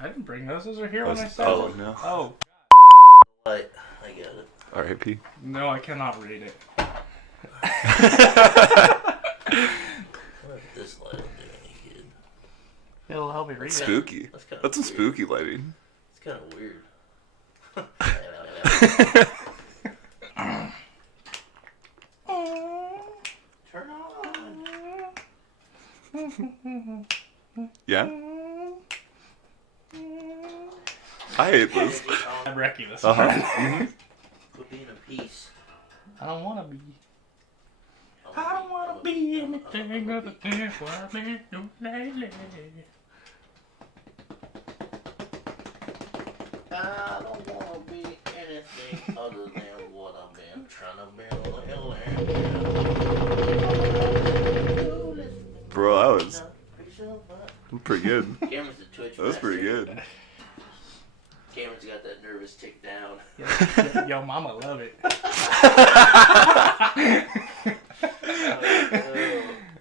I didn't bring those. Those are here when I said. Oh, no. Oh. I got it. R.I.P. No, I cannot read it. What if this light will do any good? It'll help me read it. Spooky. That's some weird. spooky lighting. It's kind of weird. Turn on. Yeah? I hate this. I'm wrecking this. Uh-huh. Mm-hmm. Quit being a piece. I don't want to be. I don't want to be anything other than what I've been doing lately. I don't want to be anything other than what I've been trying to build. Bro, that was pretty good. Cameron's a Twitch That was pretty master. good. Cameron's got that nervous tick down. Yo, mama love it.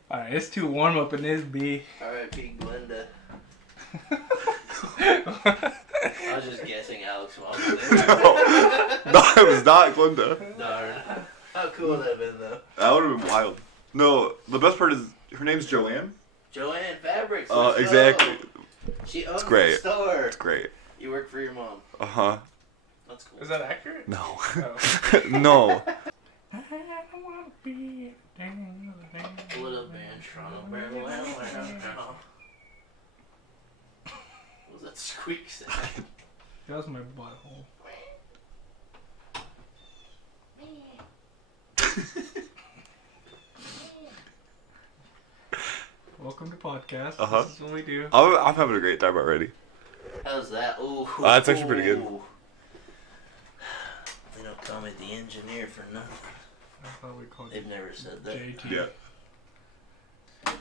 Alright, it's too warm up in this bee. R.I.P. Glenda. I was just guessing Alec's mom. No, it was not Glenda. Darn. How cool would that have been, though? That would have been wild. No, the best part is her name's Joanne. Joanne Fabrics. Exactly. She owns great. the store. It's great. You work for your mom. Uh-huh. That's cool. Is that accurate? No. Oh. No. I don't want to be anything other than Would have been trying to bear now. What was that squeak sound? That was my butthole. Welcome to podcast. Uh-huh. This is what we do. I'm having a great time already. How's that? Ooh. That's actually pretty good. They don't call me the engineer for nothing. I thought we called They've never said that. JT. Yeah. I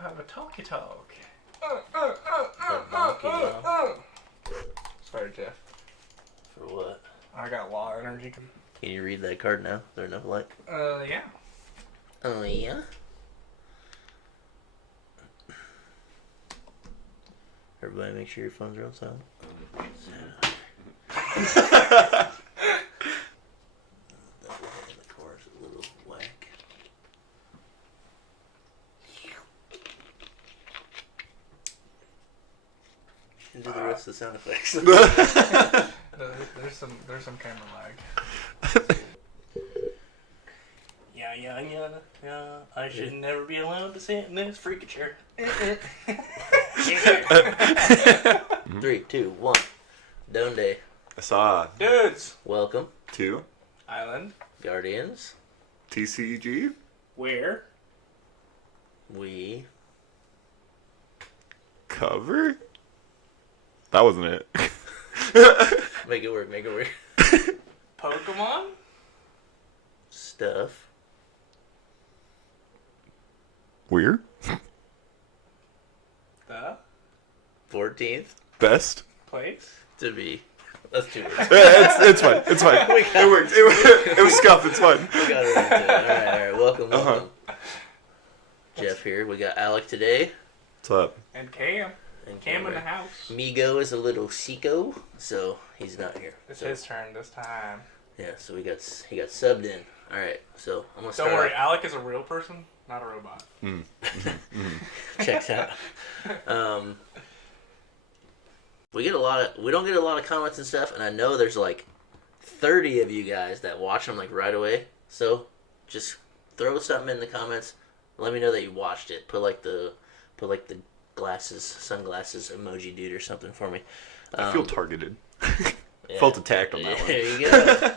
have a talkie talk. Sorry, Jeff. For what? I got law energy. Can you read that card now? Is there enough light? Yeah. Oh, yeah? Everybody make sure your phones are on silent. The chorus is a little whack. And do the rest of the sound effects. There's some camera lag. Yeah. I should never be allowed to sit in this freaking chair. 3, 2, 1. Donde. I saw Dudes. Welcome. 2 Island. Guardians. TCG. Where? We. Cover? That wasn't it. Make it work. Pokemon? Stuff. Weird. The 14th. Best. place? To be. That's 2 words. Yeah, it's fine. It's fine. It worked. It was scuffed. It's fine. We got it right there. All right. Welcome. Uh-huh. Jeff here. We got Alec today. What's up? And Cam. And Cam in the house. Migo is a little sicko, so he's not here. It's So, his turn this time. yeah, so he got subbed in. All right, so I'm gonna start. Don't worry, Alec is a real person, not a robot. Checks out. We don't get a lot of comments and stuff, and I know there's like 30 of you guys that watch them like right away. So just throw something in the comments. Let me know that you watched it. Put like the sunglasses emoji dude or something for me. I feel targeted. Yeah. Felt attacked on that one. There you go.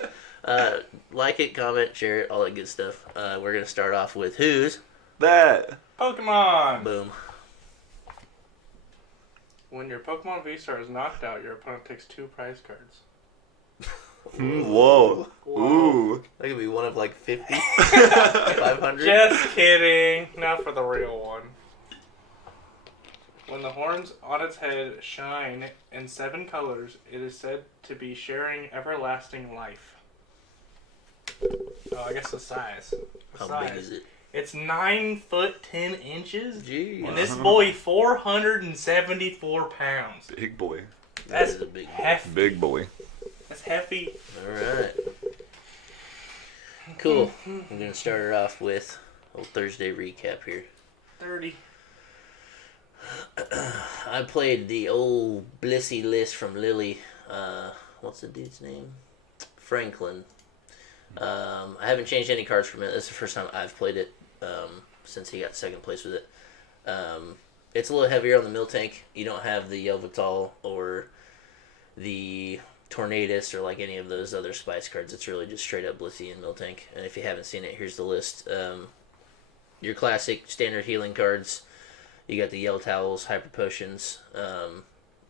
Like it, comment, share it, all that good stuff. We're gonna start off with who's That. Pokemon! boom. When your Pokemon V-Star is knocked out, your opponent takes 2 prize cards. Whoa. Ooh. That could be one of like 50, 500. Just kidding. Not for the real one. When the horns on its head shine in 7 colors, it is said to be sharing everlasting life. Oh, I guess the size. How big is it? It's 9 foot 10 inches. Jeez. And this boy 474 pounds. Big boy. That's That is a big boy. hefty. Big boy. That's hefty. All right. Cool. I'm going to start it off with a little Thursday recap here. 30. I played the old Blissey list from Lily. What's the dude's name? Franklin. I haven't changed any cards from it. This is the first time I've played it since he got second place with it. It's a little heavier on the mill tank. You don't have the Yelvital or the Tornadus or like any of those other spice cards. It's really just straight up Blissey and mill tank. And if you haven't seen it, here's the list. Your classic standard healing cards. You got the Yell Towels, Hyper Potions. I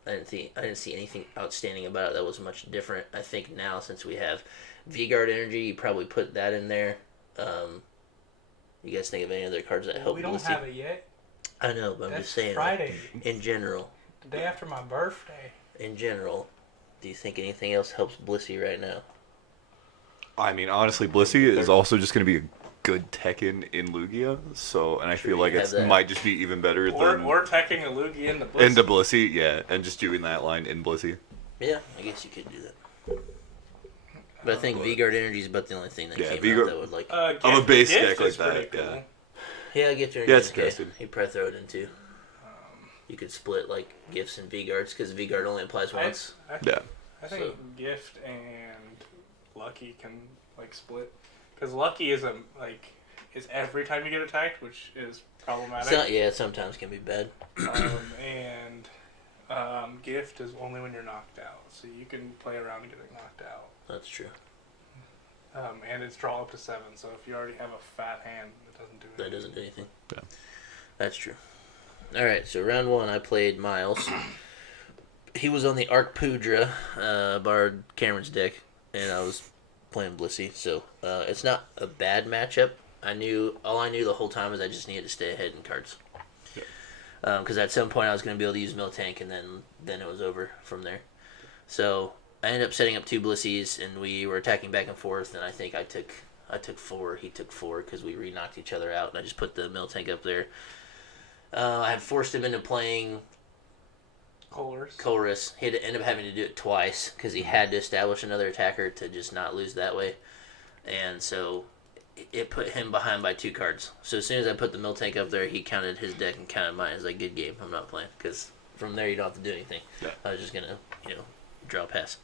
didn't see anything outstanding about it that was much different. I think now since we have V-Guard Energy, you probably put that in there. You guys think of any other cards that help? We don't have it yet. I know, but I'm That's just saying. Friday. Like, in general. The day after my birthday. In general, do you think anything else helps Blissey right now? I mean, honestly, Blissey is also just going to be a good Tekken in Lugia. So, and I feel like it might just be even better than... Or teching a Lugia into Blissey. Into Blissey, yeah. And just doing that line in Blissey. Yeah, I guess you could do that. But I think V-Guard Energy is about the only thing that came out that would like... of a base deck like that, cool. yeah. Yeah, I get your... Yeah, it's interesting. You probably throw it in too. You could split like gifts and V-Guards because V-Guard only applies once. I think Gift and Lucky can like split because Lucky is is every time you get attacked, which is problematic. So, yeah, sometimes can be bad. And Gift is only when you're knocked out, so you can play around getting knocked out. That's true. And it's draw up to 7, so if you already have a fat hand, it doesn't do anything. That doesn't do anything. Yeah. That's true. Alright, so round 1 I played Miles. He was on the Arcpudra, borrowed Cameron's deck, and I was playing Blissey, so it's not a bad matchup. All I knew the whole time was I just needed to stay ahead in cards. Because at some point I was going to be able to use Mill Tank, and then it was over from there. So I ended up setting up 2 Blissies, and we were attacking back and forth, and I think I took 4, he took 4, because we re-knocked each other out, and I just put the Mill Tank up there. I had forced him into playing Colress. He had to end up having to do it twice because he had to establish another attacker to just not lose that way. And so it put him behind by 2 cards. So as soon as I put the Mill Tank up there, he counted his deck and counted mine. It's like, good game, I'm not playing. Because from there you don't have to do anything. Yeah. I was just going to, draw a pass.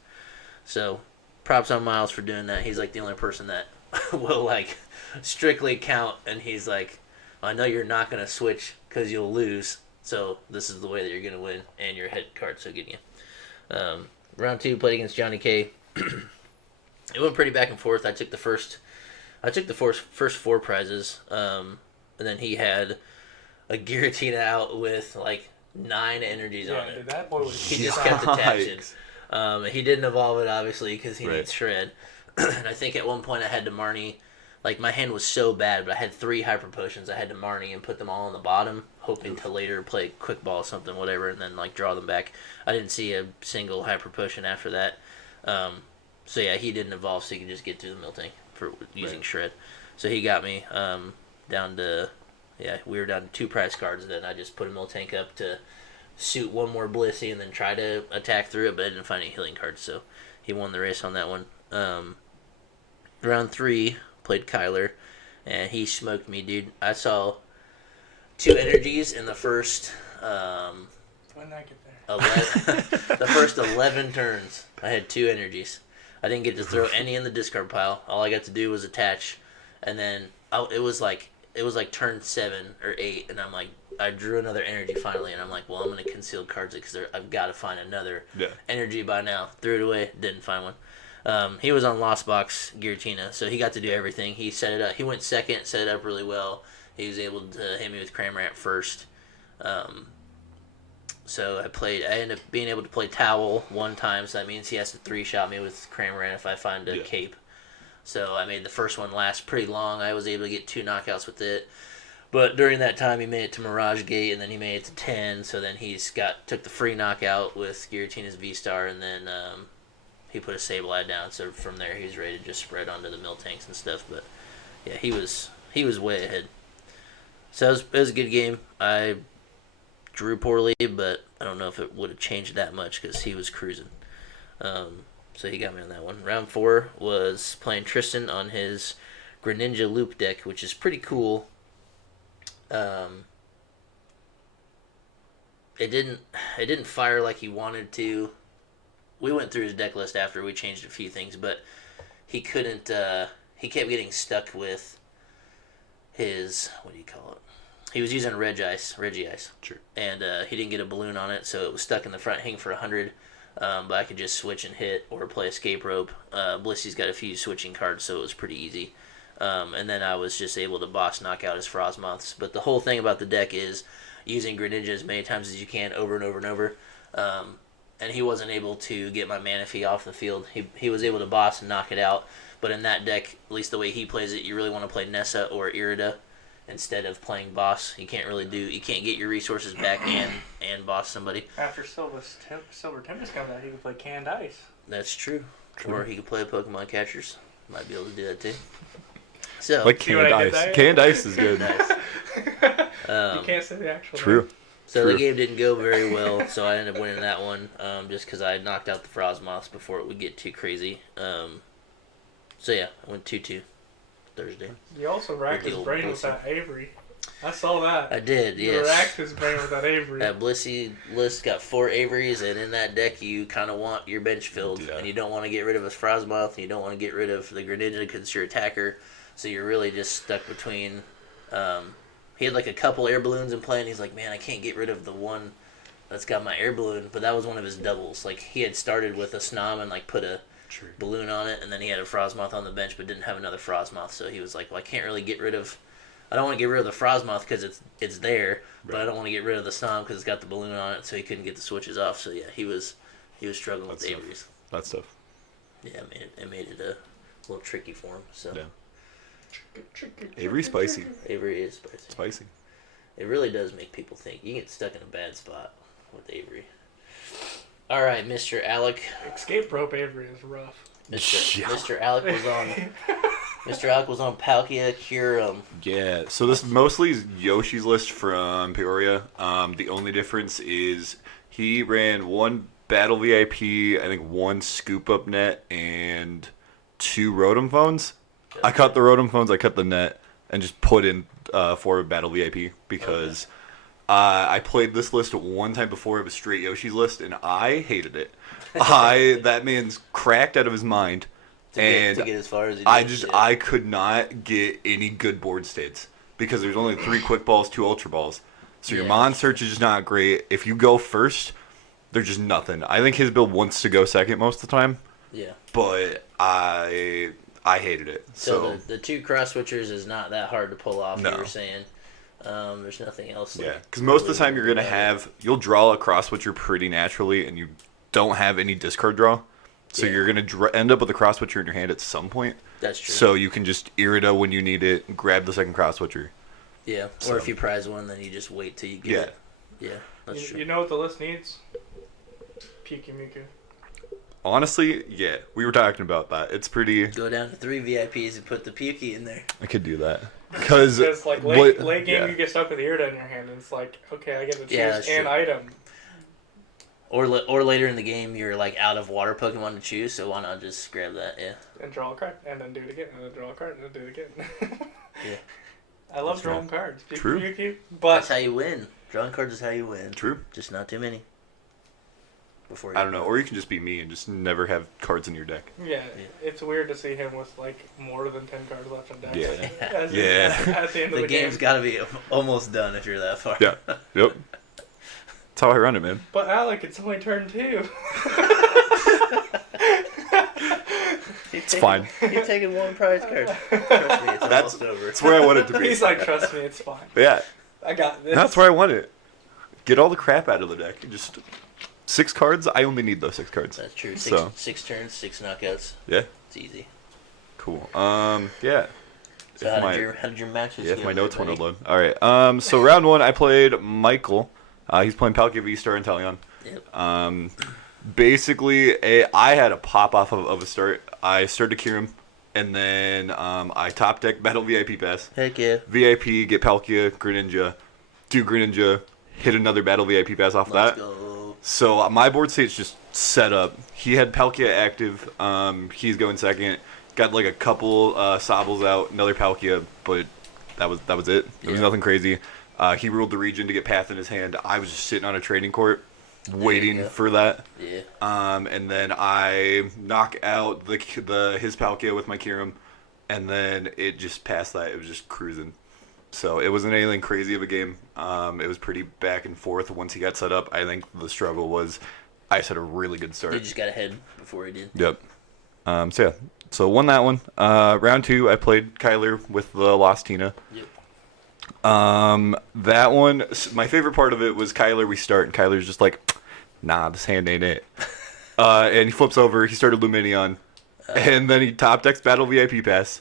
So props on Miles for doing that. He's like the only person that will like strictly count, and he's like, I know you're not going to switch because you'll lose, so this is the way that you're going to win, and your head card, so good game. Round 2, played against Johnny K. It went pretty back and forth. I took the first 4 prizes, and then he had a Giratina out with like 9 energies on it. Dude, that boy was He just kept attaching. He didn't evolve it, obviously, because he needs Shred. And I think at one point I had to Marnie. Like, my hand was so bad, but I had 3 Hyper Potions. I had to Marnie and put them all on the bottom, hoping to later play Quick Ball or something, whatever, and then, like, draw them back. I didn't see a single Hyper Potion after that. So, yeah, he didn't evolve, so he could just get through the Mill Tank for using Shred. So he got me down to... Yeah, we were down to 2 prize cards, and then I just put a Mill Tank up to suit one more Blissey and then try to attack through it, but I didn't find any healing cards, so he won the race on that one. Round 3... played Kyler, and he smoked me, dude. I saw 2 energies in the first when did I get there? 11, the first 11 turns. I had 2 energies. I didn't get to throw any in the discard pile. All I got to do was attach, and then it was like turn 7 or 8, and I'm like, I drew another energy finally, and I'm like, well, I'm gonna conceal cards because I've got to find another energy by now. Threw it away, didn't find one. He was on Lost Box Giratina, so he got to do everything. He set it up. He went second, set it up really well. He was able to hit me with Cramorant first. So I ended up being able to play Towel 1 time, so that means he has to 3-shot me with Cramorant if I find a cape. So I made the first one last pretty long. I was able to get 2 knockouts with it. But during that time, he made it to Mirage Gate, and then he made it to 10, so then took the free knockout with Giratina's V-Star, and then... he put a Sableye down, so from there he was ready to just spread onto the Mill Tanks and stuff. But yeah, he was way ahead. So it was a good game. I drew poorly, but I don't know if it would have changed that much because he was cruising. So he got me on that one. Round 4 was playing Tristan on his Greninja Loop deck, which is pretty cool. It didn't fire like he wanted to. We went through his deck list after we changed a few things, but he couldn't. He kept getting stuck with his, what do you call it? He was using Regice. Sure. And he didn't get a balloon on it, so it was stuck in the front, hang for 100. But I could just switch and hit or play Escape Rope. Blissy's got a few switching cards, so it was pretty easy. And then I was just able to boss knock out his Frostmoths. But the whole thing about the deck is using Greninja as many times as you can over and over and over. And he wasn't able to get my Manaphy off the field. He was able to boss and knock it out. But in that deck, at least the way he plays it, you really want to play Nessa or Irida instead of playing boss. You can't get your resources back and boss somebody. After Silver Tempest comes out, he can play Canned Ice. That's true. Or he could play Pokemon Catchers. Might be able to do that too. So like Canned Ice. Canned Ice is good. Nice. You can't say the actual True. name. So the game didn't go very well, so I ended up winning that one just because I had knocked out the Frostmoths before it would get too crazy. So yeah, I went 2-2 Thursday. You also racked his brain with that Avery. I saw that. I did, yes. You racked his brain with that Avery. That Blissey list got 4 Averys, and in that deck you kind of want your bench filled, and you don't want to get rid of his Frostmoth, and you don't want to get rid of the Greninja because it's your attacker, so you're really just stuck between... he had like a couple air balloons in play, and he's like, man, I can't get rid of the one that's got my air balloon, but that was one of his doubles. Like, he had started with a Snom and like put a balloon on it, and then he had a Frostmoth on the bench but didn't have another Frostmoth, so he was like, well, I can't really get rid of... I don't want to get rid of the Frostmoth because it's there, but I don't want to get rid of the Snom because it's got the balloon on it, so he couldn't get the switches off. So yeah, he was struggling with the Averys. That's tough. Yeah, it made it a little tricky for him. So yeah. Avery's spicy. Avery is spicy. Spicy. It really does make people think. You get stuck in a bad spot with Avery. All right, Mr. Alec. Escape Rope Avery is rough. Mr. Alec was on. Mr. Alec was on Palkia Kyurem. Yeah, so this mostly is Yoshi's list from Peoria. The only difference is he ran 1 Battle VIP, I think 1 Scoop Up Net, and 2 Rotom Phones. I cut the Rotom Phones, I cut the net, and just put in 4 Battle VIP because I played this list one time before. It was straight Yoshi's list, and I hated it. That man's cracked out of his mind. To get as far as he did. I could not get any good board states because there's only 3 quick balls, 2 ultra balls. So your mon search is just not great. If you go first, there's just nothing. I think his build wants to go second most of the time. Yeah. But I hated it. So the 2 cross switchers is not that hard to pull off. No. You were saying. There's nothing else. Yeah, because most of the time you'll draw a cross switcher pretty naturally, and you don't have any discard draw. So you're going to end up with a cross switcher in your hand at some point. That's true. So you can just Irida when you need it, grab the second cross switcher. Yeah, or if you prize one, then you just wait till you get it. Yeah, that's true. You know what the list needs? Pikimiku. Honestly, yeah, we were talking about that. It's pretty... Go down to 3 VIPs and put the Puki in there. I could do that. Because like late game you get stuck with Irida in your hand, and it's like, okay, I get to choose an item. Or later in the game, you're like out of water Pokemon to choose, so why not just grab that? Yeah. And draw a card, and then do it again, and then draw a card, and then do it again. Yeah. I love drawing cards. True. But that's how you win. Drawing cards is how you win. True. Just not too many. I don't know, or you can just be me and just never have cards in your deck. Yeah, it's weird to see him with like more than 10 cards left in deck. Yeah. At the end of the game's got to be almost done if you're that far. Yeah. Yep. That's how I run it, man. But Alec, it's only turn 2. It's fine. You're taking 1 prize card. Trust me, it's almost over. That's where I want it to be. He's like, trust me, it's fine. But yeah. I got this. That's where I want it. Get all the crap out of the deck. Just 6 cards. I only need those 6 cards. That's true. 6 turns, 6 knockouts. Yeah. It's easy. Cool. Yeah. So how did your matches go? If my notes want to load. All right. So round 1, I played Michael. He's playing Palkia V-Star and Talion. Yep. Basically, I had a pop off of a start. I started to cure him. and then I top deck Battle VIP Pass. Heck yeah. VIP, get Palkia, Greninja, do Greninja, hit another Battle VIP Pass off Let's that. go. So my board state's just set up. He had Palkia active. He's going second. Got like a couple Sobbles out, another Palkia, but that was it. There was nothing crazy. He ruled the region to get Path in his hand. I was just sitting on a trading court, waiting for that. Yeah. And then I knock out his Palkia with my Kyurem, and then it just passed that. It was just cruising. So it wasn't anything crazy of a game. It was pretty back and forth once he got set up. I think the struggle was I just had a really good start. He just got ahead before he did. Yep. So won that one. Round 2, I played Kyler with the Lost Tina. Yep. That one, my favorite part of it was Kyler. We start, and Kyler's just like, nah, this hand ain't it. And he flips over. He started Luminion, and then he top decks Battle VIP Pass.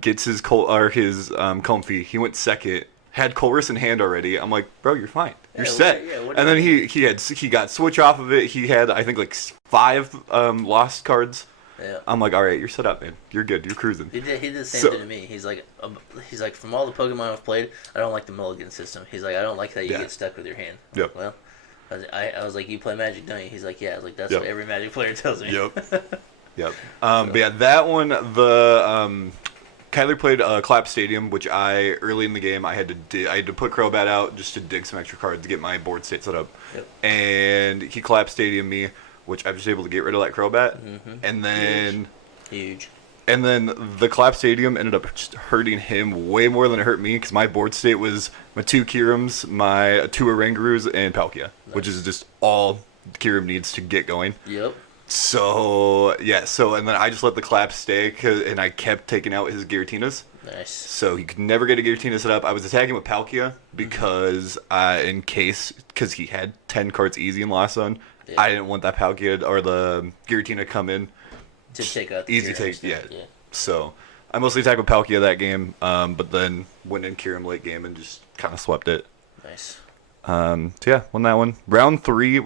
Gets his Comfy. He went second. Had Colress in hand already. I'm like, bro, you're fine. You're set. And then he got switch off of it. He had I think like 5 lost cards. Yeah. I'm like, all right, you're set up, man. You're good. You're cruising. He did the same thing to me. He's like, from all the Pokemon I've played, I don't like the mulligan system. He's like, I don't like that you get stuck with your hand. Yep. Well, I was like, you play Magic, don't you? He's like, yeah. I was like, that's what every Magic player tells me. Yep. Yep. But yeah, that one, Kyler played Clap Stadium, which early in the game I had to put Crobat out just to dig some extra cards to get my board state set up. Yep. And he Clap Stadium me, which I was just able to get rid of that Crobat. Mm-hmm. And then Huge. And then the Clap Stadium ended up just hurting him way more than it hurt me because my board state was my 2 Kyurems, my 2 Orangarus, and Palkia, which is just all Kyurem needs to get going. Yep. So, and then I just let the Clap stay, and I kept taking out his Giratinas. Nice. So he could never get a Giratina set up. I was attacking with Palkia because because he had 10 cards easy in Lost Zone. Yeah. I didn't want that Palkia or the Giratina come in. To take out the easy take, yeah. So I mostly attacked with Palkia that game, but then went in Kyurem late game and just kind of swept it. Nice. So yeah, won that one. Round 3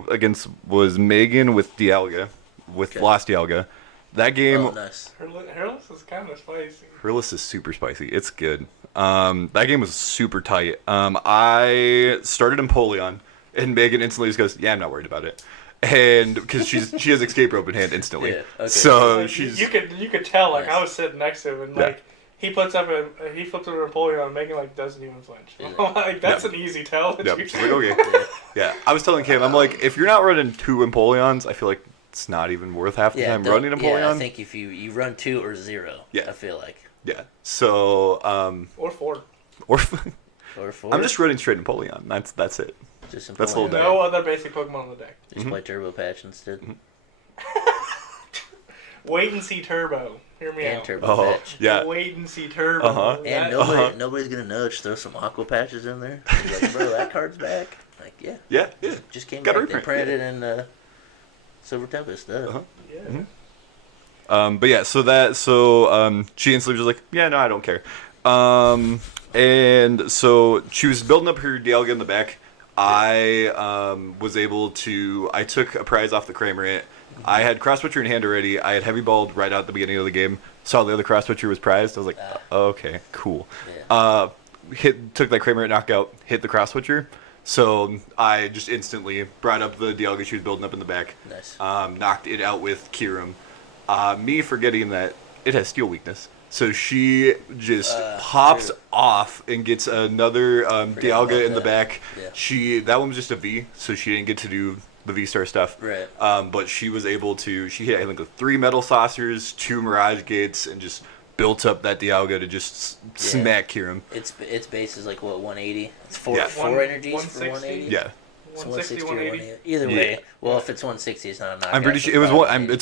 was Megan with Dialga, Lost Dialga. That game. Oh, nice. Hairless is kind of spicy. Hairless is super spicy. It's good. That game was super tight. I started Empoleon, and Megan instantly just goes, "Yeah, I'm not worried about it." And because she has escape rope in hand instantly, so like, she's you could tell I was sitting next to him and like he flips up an Empoleon, Megan like doesn't even flinch. Like that's an easy tell. Yep. She's like, okay, yeah. I was telling Kim, I'm like, if you're not running 2 Empoleons, I feel like it's not even worth half the time running Empoleon. Yeah, I think if you run 2 or 0, I feel like. Yeah. So or 4. Or 4. I'm just running straight Empoleon. That's it. Just that's the whole day. No other basic Pokemon on the deck. Just play Turbo Patch instead. Wait and see Turbo. Hear me out. Turbo Patch. Yeah. Wait and see Turbo. And nobody's gonna know. Just throw some Aqua Patches in there. Like, bro, that card's back. Like, yeah. Just came back. They printed it in Silver Tempest. Yeah. But yeah, so she instantly was like, yeah, no, I don't care. And so she was building up her Dialga in the back. I was able to. I took a prize off the Cramorant. I had Cross Butcher in hand already. I had Heavy Balled right out at the beginning of the game. Saw the other Cross Butcher was prized. I was like, okay, cool. Yeah. Took that Cramorant knockout, hit the Cross Butcher. So I just instantly brought up the Dialga she was building up in the back. Nice. Knocked it out with Kyurem. Me forgetting that it has Steel weakness. So she just pops off and gets another Dialga in the back. Yeah. That one was just a V, so she didn't get to do the V-Star stuff. Right. But she was able to. She hit, I think, 3 Metal Saucers, 2 Mirage Gates, and just built up that Dialga to just smack Kyurem. Its base is like, what, 180? It's 4 energies for 180? Yeah. 160, 180. Either way. Well, if it's 160, it's not a knockout. I'm pretty sure it's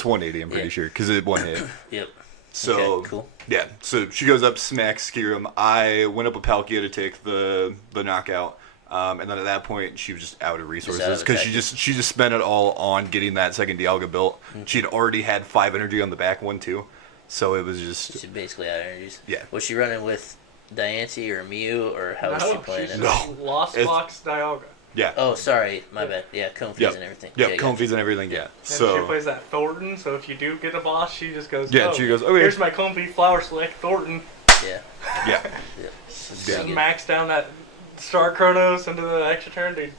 180. I'm pretty sure because it one hit. Yep. So okay, cool. Yeah, so she goes up, smacks Kyurem. I went up with Palkia to take the knockout, and then at that point she was just out of resources because she just spent it all on getting that second Dialga built. Mm-hmm. She'd already had 5 energy on the back one too, so it was just she's basically out of energies. Yeah. Was she running with Diancie or Mew or how was she playing it? No, Lost Fox Dialga. Yeah. Oh, sorry, my bad. Yeah, Comfy's Yep. and everything. Yeah, Okay, Comfy's and everything, yeah. And she So, plays that Thornton, so if you do get a boss, she just goes, yeah, oh, she goes, okay. here's my Comfy Flower Select Thornton. Yeah. Yeah. Yeah. It's Yeah. pretty good. Max down that Star Chronos into the extra turn, dude.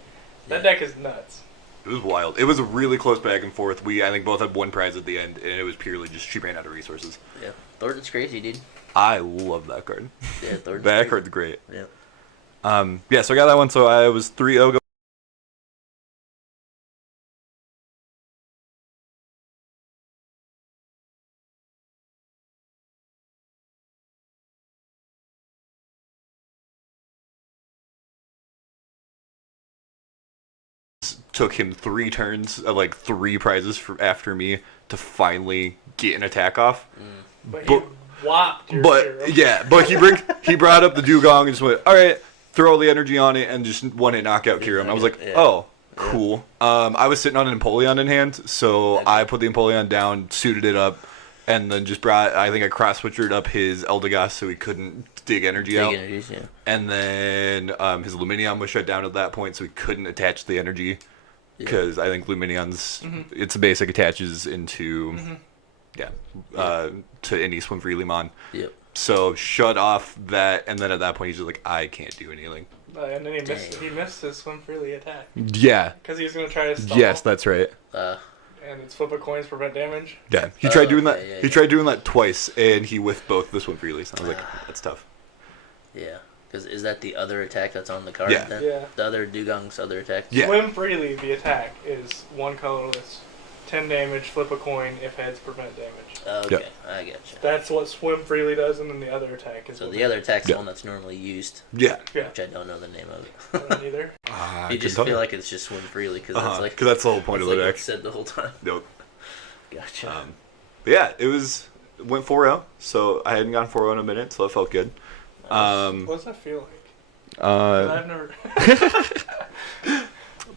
That Yeah. deck is nuts. It was wild. It was a really close back and forth. We, I think, both had one prize at the end, and it was purely just she ran out of resources. Yeah. Thornton's crazy, dude. I love that card. Yeah, Thornton's That crazy. card's great. Yeah. Yeah, so I got that one. So I was 3-0 took him 3 turns, like 3 prizes after me to finally get an attack off. But he But- whopped your But hero. yeah, but he brought up the dugong and just went, all right, throw all the energy on it and just one hit knockout Kieran. I was like, Yeah. oh, cool. I was sitting on an Empoleon in hand, so Okay. I put the Empoleon down, suited it up, and then just brought. I think I cross switchered up his Eldegoss so he couldn't dig energy out. Big energies, yeah. And then his Luminion was shut down at that point, so he couldn't attach the energy. Because I think Luminion's, its basic attaches into, to any Swim Freely Mon. Yep. So shut off that, and then at that point he's just like, I can't do anything. And then Dang. he missed his Swim Freely attack. Yeah. Because he was going to try to stall. Yes, that's right. And it's flip of coins prevent damage. Yeah. He tried doing that. okay, yeah, He yeah. tried doing that twice, and he whiffed both the Swim Freelies. I was like, that's tough. Yeah. Because is that the other attack that's on the card? Yeah. Then? Yeah. The other Dugong's other attack? Yeah. Swim Freely, the attack, is 1 colorless. 10 damage, flip a coin, if heads prevent damage. Okay, Yep. I gotcha. That's what Swim Freely does, and then the other attack is So what the other attack's Yeah. the one that's normally used, Yeah. Yeah. which I don't know the name of I don't it. either. I You just feel like it's just Swim Freely because that's like that's the whole point that's of the like deck. it said the whole time. Nope. Gotcha. But yeah, it went 4-0, so I hadn't gone 4-0 in a minute, so it felt good. What does that feel like? 'Cause Uh, I've never.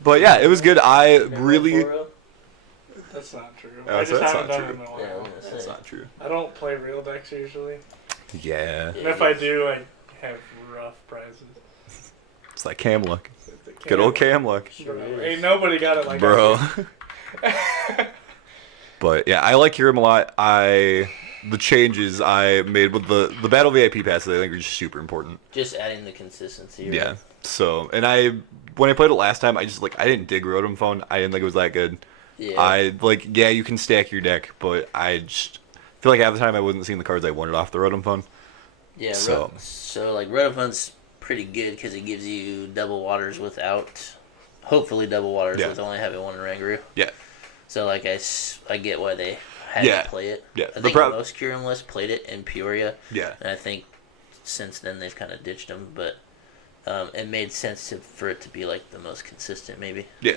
but yeah, it was good. I really. 4-0? That's not true. Oh, I so just that's haven't not done true. it in a while. Yeah, I was gonna That's say. not true. I don't play real decks usually. Yeah. And if I do, I have rough prizes. It's like cam luck. It's a Good old cam luck. Bro, Sure is. ain't nobody got it like Bro. I But yeah, I like Hiram a lot. The changes I made with the battle VIP passes, I think are just super important. Just adding the consistency. Right? Yeah. So, and when I played it last time, I didn't dig Rotom Phone. I didn't think it was that good. Yeah. You can stack your deck, but I just feel like half the time I wasn't seeing the cards I wanted off the Rotom Phone. Yeah. So- So like Rotofun's pretty good because it gives you double waters without, hopefully double waters Yeah. with only having one Rangaroo. Yeah. So like I get why they had Yeah. to play it. Yeah. I The think prob- most Kyurem lists played it in Peoria, Yeah. and I think since then they've kind of ditched them. But it made sense for it to be like the most consistent, maybe. Yeah.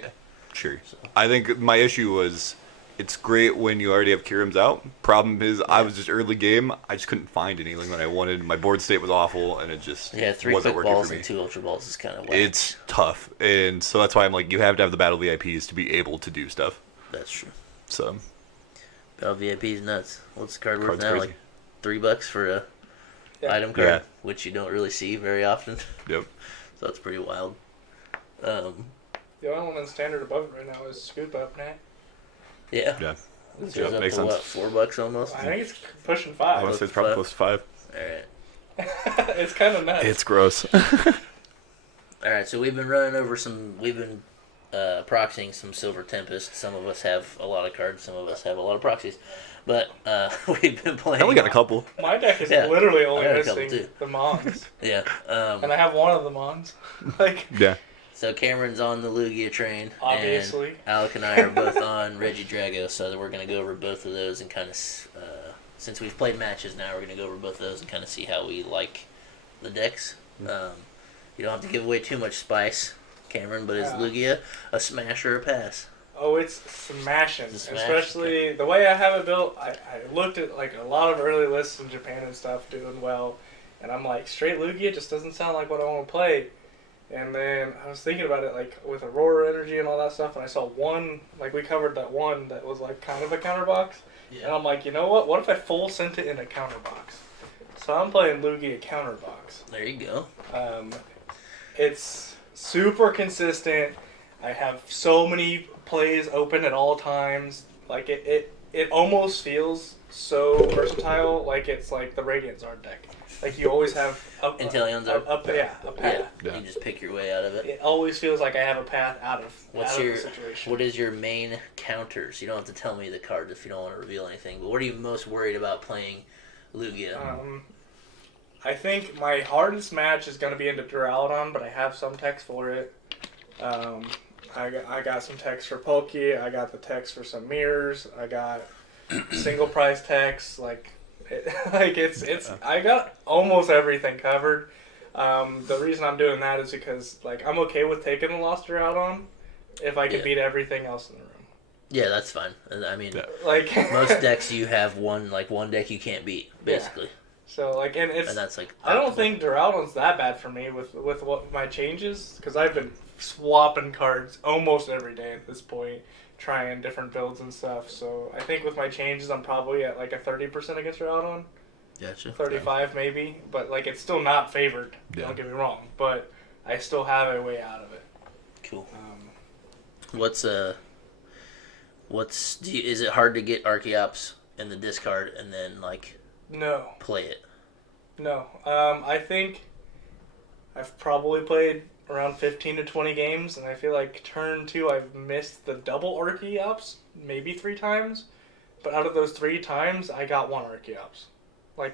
Sure. So. I think my issue was it's great when you already have Kyurems out. Problem is, I was just early game. I just couldn't find anything that I wanted. My board state was awful, and it just Yeah, 3 wasn't quick working balls for me. and 2 ultra balls is kind of whack. It's tough, and so that's why I'm like, you have to have the battle VIPs to be able to do stuff. That's true. So Battle VIP is nuts. What's the card worth Card's now? crazy. Like $3 for a Yeah. item card, Yeah. which you don't really see very often. Yep. So that's pretty wild. The only one in standard above it right now is Scoop Up Net. Yeah. Yeah. It goes Yep, up makes to sense. what, $4 almost? I think it's pushing I 5. want to say it's probably close to 5. Alright. It's kind of nuts. It's gross. Alright, so we've been running over we've been proxying some Silver Tempest. Some of us have a lot of cards, some of us have a lot of proxies. But we've been playing. I only got a couple. My deck is Yeah. literally I only got a couple missing too. the Mons. Yeah. And I have one of the Mons. Like, Yeah. So Cameron's on the Lugia train. Obviously. And Alec and I are both on Regidrago, so we're going to go over both of those and kind of, since we've played matches now, we're going to go over both of those and kind of see how we like the decks. You don't have to give away too much spice, Cameron, but is Yeah. Lugia a smash or a pass? oh, it's smashing. It's a smash? Especially the way I have it built. I looked at like a lot of early lists in Japan and stuff doing well. And I'm like, straight Lugia just doesn't sound like what I want to play. And then I was thinking about it, like, with Aurora Energy and all that stuff, and I saw one, like, we covered that one that was, like, kind of a counter box. And I'm like, you know what? What if I full sent it in a counter box? So I'm playing Lugia counter box. There you go. It's super consistent. I have so many plays open at all times. Like it almost feels so versatile. Like it's like the Radiant Zard deck. Like you always have Inteleon's a path. Yeah. You just pick your way out of it. It always feels like I have a path out of the situation. What is your main counters? You don't have to tell me the cards if you don't want to reveal anything. But what are you most worried about playing Lugia? I think my hardest match is going to be into Duraludon, but I have some text for it. I got some text for Pokey. I got the text for some mirrors. I got single price text. I got almost everything covered. The reason I'm doing that is because I'm okay with taking the Lost Duraludon if I can beat everything else in the room. Yeah, that's fine. I mean, most decks you have one deck you can't beat, basically. Yeah. So and that's I don't think Duraludon's that bad for me with what my changes, because I've been swapping cards almost every day at this point, trying different builds and stuff. So I think with my changes, I'm probably at a 30% against Duraludon. Gotcha. 35 maybe, but it's still not favored. Yeah. Don't get me wrong, but I still have a way out of it. Cool. Is it hard to get Archeops in the discard and then no play it? No. I think I've probably played around 15 to 20 games, and I feel like turn 2 I've missed the double Archeops maybe 3 times, but out of those 3 times I got 1 Archeops,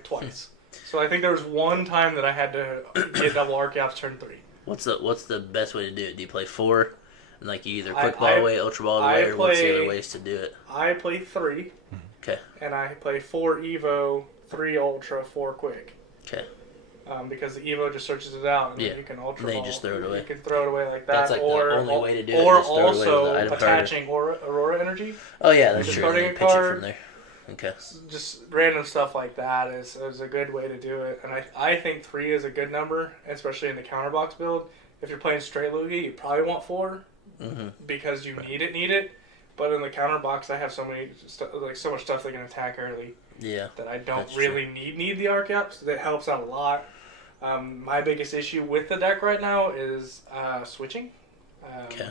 twice. So I think there was one time that I had to get double Archeops turn 3. What's the best way to do it? Do you play 4 and you either quick ball away, ultra ball away, or what's the other ways to do it? I play 3. Okay. And I play 4 Evo, 3 Ultra, 4 quick. Okay. Because the Evo just searches it out, and then you can Ultra Ball. Then you just throw it away. You can throw it away like that. That's the only way to do it. Or also attaching Aurora Energy. Oh yeah, that's true. Discarding a pitch card. It from there. Okay. Just random stuff like that is a good way to do it, and I think 3 is a good number, especially in the counterbox build. If you're playing straight Lugia, you probably want 4 because you need it. But in the counterbox, I have so much stuff that can attack early. Yeah. That I don't really need the Archeops. That helps out a lot. My biggest issue with the deck right now is switching. Okay.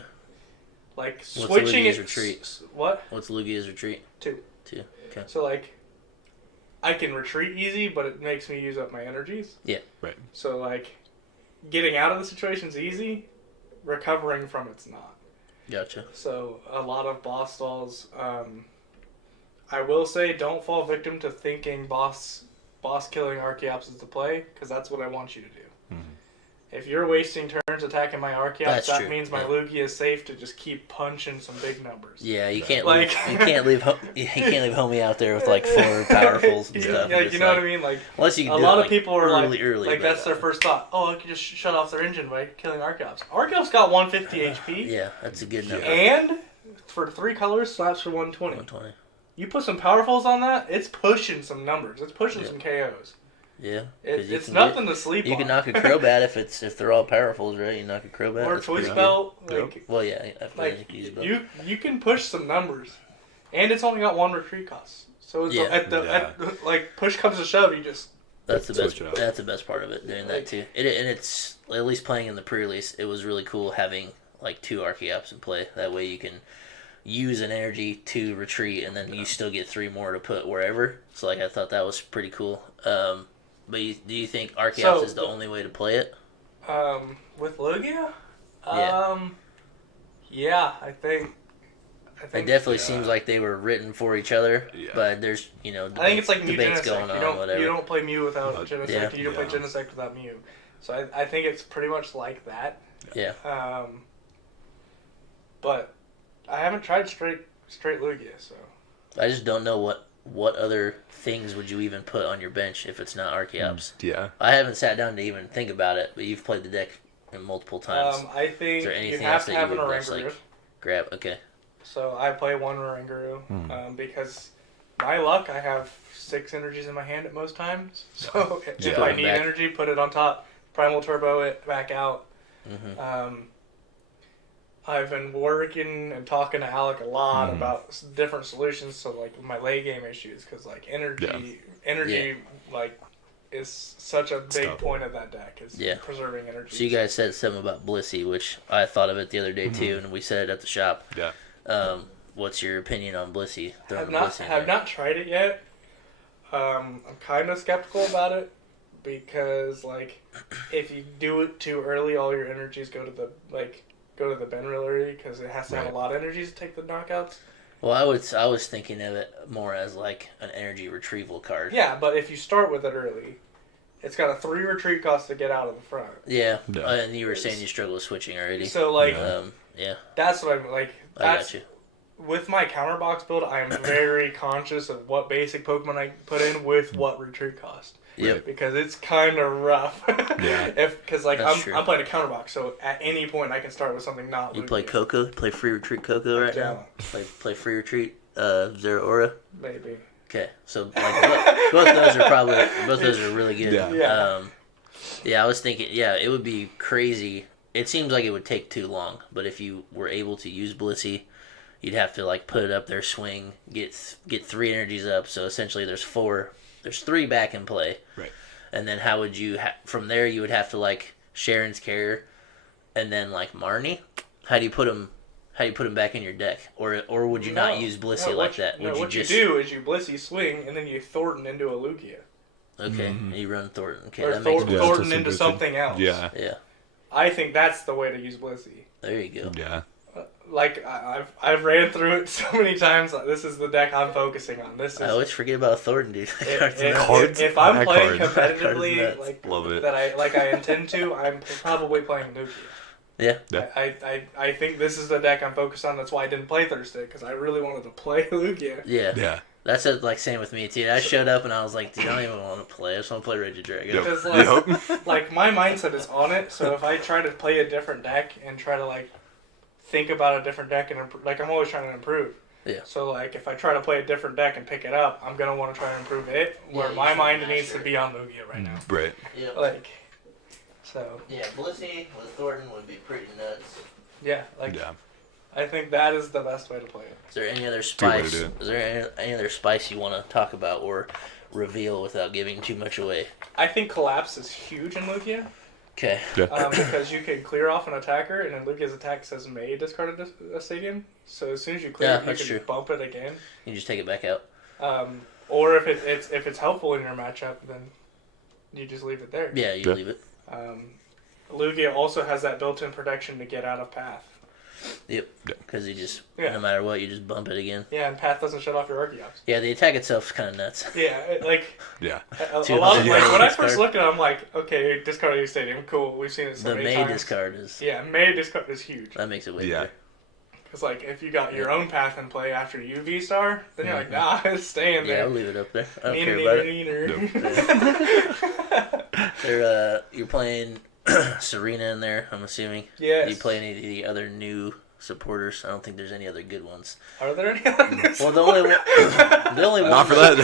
Switching is retreat. What? What's Lugia's retreat? 2. Okay. So I can retreat easy, but it makes me use up my energies. Yeah. Right. So getting out of the situation's easy, recovering from it's not. Gotcha. So a lot of boss stalls. I will say, don't fall victim to thinking boss killing Archeops is the play, because that's what I want you to do. Mm-hmm. If you're wasting turns attacking my Archeops, that means my Lugia is safe to just keep punching some big numbers. Yeah, you can't you can't leave homie out there with 4 powerfuls and stuff. Yeah, you know what I mean. Unless you can a do lot it, of people are early, that's their first thought. Oh, I can just shut off their engine by killing Archeops. Archeops got 150 HP. Yeah, that's a good number. And for 3 colors, slaps for 120. 120. You put some powerfuls on that, it's pushing some numbers. It's pushing some KOs. Yeah, it's nothing to sleep on. You can knock a Crobat if they're all powerfuls, right? You knock a Crobat. Or a Choice Belt. Well, yeah, you can push some numbers, and it's only got 1 retreat cost. So it's push comes to shove, you just. That's the best. That's the best part of it, doing that too. And it's at least playing in the pre-release. It was really cool having 2 Archeops in play. That way you can use an energy to retreat, and then you still get 3 more to put wherever. So I thought that was pretty cool. But do you think Archeops is the only way to play it? With Lugia? Yeah. I think it definitely seems like they were written for each other, but there's, I think it's like Mew debates Genesect. going on, whatever. You don't play Mew without Genesect, you don't play Genesect without Mew. So I think it's pretty much like that. Yeah. But I haven't tried straight Lugia, so. I just don't know what other things would you even put on your bench if it's not Archeops. Yeah. I haven't sat down to even think about it, but you've played the deck multiple times. I think is there anything you have else to that have you an would just Oranguru. Grab? Okay. So I play 1 Oranguru because my luck, I have 6 energies in my hand at most times. So if I need energy, put it on top, Primal Turbo it back out. Mm-hmm. I've been working and talking to Alec a lot about different solutions to my late game issues, because energy is such a big tough. point of that deck is Yeah. preserving energy. So you guys said something about Blissey, which I thought of it the other day too, and we said it at the shop. Yeah. What's your opinion on Blissey? Throwing Have not tried it yet. I'm kind of skeptical about it because like if you do it too early, all your energies go to the Ben Rillery because it has to have a lot of energies to take the knockouts. Well, I was thinking of it more as like an energy retrieval card. Yeah, but if you start with it early, it's got a 3 retreat cost to get out of the front. Yeah, Yeah. And you were saying you struggle with switching already. So like, yeah, that's what I'm like. I That's, got you. with my counterbox build, I am very conscious of what basic Pokemon I put in with what retreat cost. Yep. Because it's kind of rough. Yeah. Because like That's true. I'm playing a counterbox, so at any point I can start with something not. You Lugia. play Coco? Play free retreat Coco right now? Play free retreat Zero Aura? Maybe. Okay, so like, both those are really good. Yeah. Yeah, I was thinking, it would be crazy. It seems like it would take too long, but if you were able to use Blissey, you'd have to like put it up their swing, get 3 energies up. So essentially, there's 3 back in play. Right. And then how would you from there? You would have to like Sharon's Care, and then like Marnie. How do you put them back in your deck, or would you not use Blissey like that? Would what you do is you Blissey swing, and then you Thornton into a Lugia. Okay, you run Thornton. Okay, Or that makes sense. Thornton into something else. Yeah. Yeah, I think that's the way to use Blissey. there you go. Yeah. Like I've ran through it so many times. This is the deck I'm focusing on. This is. I always forget about Thornton, dude. If I'm playing Card. competitively, Card's like Love it. that, I intend to, I'm probably playing Lugia. Yeah. I think this is the deck I'm focused on. That's why I didn't play Thursday because I really wanted to play Lugia. Yeah. Yeah. That's like same with me too. I showed up and I was like, dude, I don't even want to play. I just want to play Regidrago. Because like my mindset is on it. So if I try to play a different deck and try to like think about a different deck and like I'm always trying to improve. Yeah. So like if I try to play a different deck and pick it up, I'm gonna want to try to improve it. Where Yeah, my you mind should needs master to be on Lugia right now. Right. Yep. Like, so Yeah, Blissey with Thornton would be pretty nuts. yeah, like Yeah. I think that is the best way to play it. Is there any other way to spice? do it. Is there any other spice you want to talk about or reveal without giving too much away? I think Collapse is huge in Lugia. Okay. Because you can clear off an attacker, and then Lugia's attack says may discard a stadium. So as soon as you clear it, you that's can true. bump it again. You just take it back out. Or if it's helpful in your matchup, then you just leave it there. Yeah, you leave it. Lugia also has that built-in protection to get out of Path. Yep. Because you just, Yeah. no matter what, you just bump it again. Yeah, and Path doesn't shut off your Archeops. Yeah, the attack itself is kind of nuts. Yeah, Yeah. a lot of 200 like when I discard. first looked at it, I'm like, okay, discard your stadium, cool. We've seen it so The many May times. discard is, Yeah, May discard is huge. that makes it way Yeah. better. Because like if you got your own Path in play after you V-Star, then you're like, nah, it's staying Yeah, there. I'll leave it up there. I don't Neener, care about neener, it. neener. You're playing Serena in there, I'm assuming. Yes. Do you play any of the other new supporters? I don't think there's any other good ones. Are there any others? Well, the only one Not for that.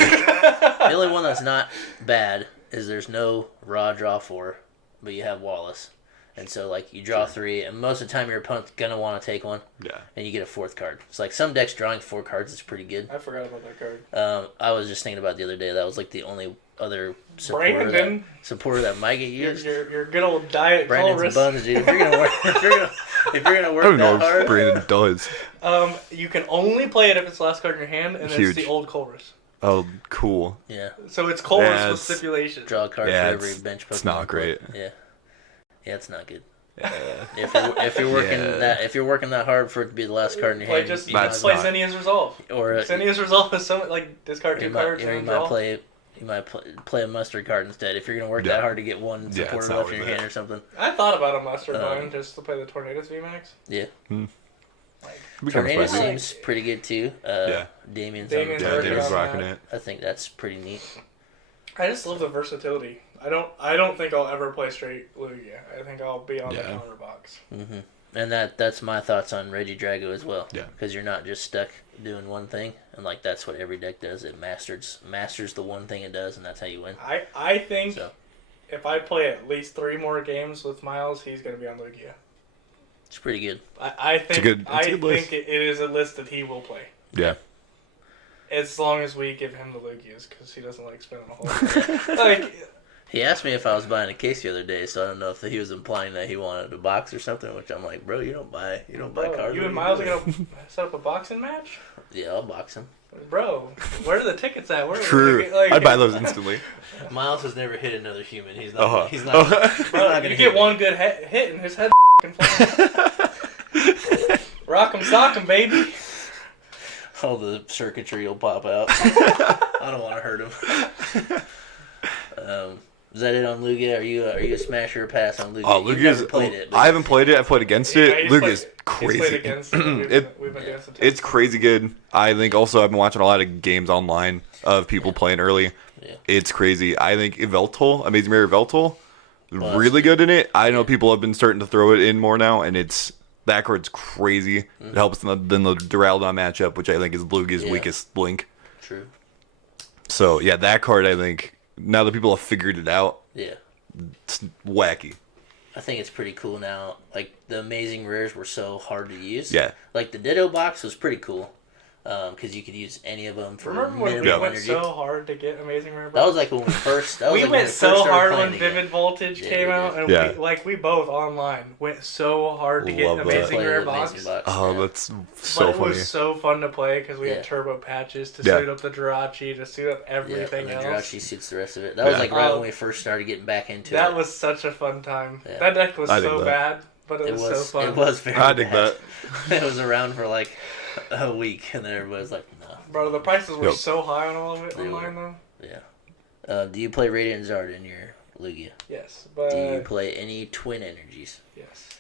the only one that's not bad is there's no raw draw 4, but you have Wallace. And so, like, you draw 3, and most of the time your opponent's going to want to take one, Yeah. and you get a 4th card. It's like some decks drawing 4 cards is pretty good. I forgot about that card. I was just thinking about it the other day. That was, like, the only other supporter that might get used. Your good old diet Brandon's Colress. buns, dude. If you're gonna work, if you're gonna I work don't know that what hard, Brandon does. You can only play it if it's the last card in your hand, and Huge. it's the old Colrus. Oh, cool. yeah, So it's Colrus Yeah, with stipulation. draw a card Yeah, for every it's- bench. it's Pokemon not play. great. Yeah, it's not good. Yeah. If you're working Yeah. if you're working that hard for it to be the last card in your Play hand, just you That's play not- Zinnia's Resolve. or Zinnia's Resolve is so like discard 2 you might, cards you and might draw. play a mustard card instead. If you're gonna work Yeah. that hard to get one Yeah, supporter it's not left in your worth hand it. or something. I thought about a mustard Um, one just to play the Tornadus VMAX. Yeah, Be kinda Tornado spicy. seems pretty good too. Yeah. Damien's Damien's on Yeah, working David's on rocking that. it. I think that's pretty neat. I just love the versatility. I don't think I'll ever play straight Lugia. I think I'll be on the Yeah. counter box. Hmm. And that's my thoughts on Regidrago as well. Yeah. Because you're not just stuck doing one thing, and like that's what every deck does. It masters the one thing it does, and that's how you win. I think So if I play at least 3 more games with Miles, he's going to be on Lugia. it's pretty good. I think it's a good list. it is a list that he will play. Yeah. As long as we give him the Lugias, because he doesn't like spending a whole lot. Like, He asked me if I was buying a case the other day, so I don't know if he was implying that he wanted a box or something. Which I'm like, bro, you don't buy cards. You and Miles are gonna set up a boxing match? Yeah, I'll box him. Bro, where are the tickets at? True. I'd buy those instantly. Miles has never hit another human. He's not. Uh-huh. He's not. He's Bro, not gonna you get hit one me. good hit and his head flying. Rock 'em, sock 'em, baby. All the circuitry will pop out. I don't want to hurt him. Is that it on Lugia? Are you a smasher or pass on Lugia? Oh, You've Lugia's. never played it. I haven't played it. I've played against it. he's Lugia's He's crazy. played against it. We've been doing some It's crazy good. I think also I've been watching a lot of games online of people playing early. Yeah. It's crazy. I think Amazing Mirror Veltal, really good in it. I know people have been starting to throw it in more now, and that card's crazy. It helps in the Duraludon matchup, which I think is Lugia's weakest link. True. So yeah, that card I think now that people have figured it out, Yeah. it's wacky. I think it's pretty cool now. Like, the Amazing Rares were so hard to use. Yeah. Like, the Ditto box was pretty cool. Because you could use any of them for Remember when we minimum went energy. so hard to get Amazing Rare? That was like when we first. That was We like went when so first started hard playing when the game. Vivid Voltage Yeah, came we out, did. and Yeah. we both online went so hard to get Love that. Amazing Play Rare the Amazing box. Oh, yeah. that's But so it funny. was so fun to play because we Yeah. had turbo patches to Yeah. suit up the Jirachi, to suit up everything and else. then Jirachi suits the rest of it. That was Yeah. like right when we first started getting back into it. That was such a fun time. Yeah. That deck was I dig so that. bad, but it was so fun. It was very I dig bad. that. It was around for like a week, and then everybody was like, no. Bro, the prices were Yep. so high on all of it They online, though. Yeah. Do you play Radiant Zard in your Lugia? Yes, but Do you play any twin energies? yes.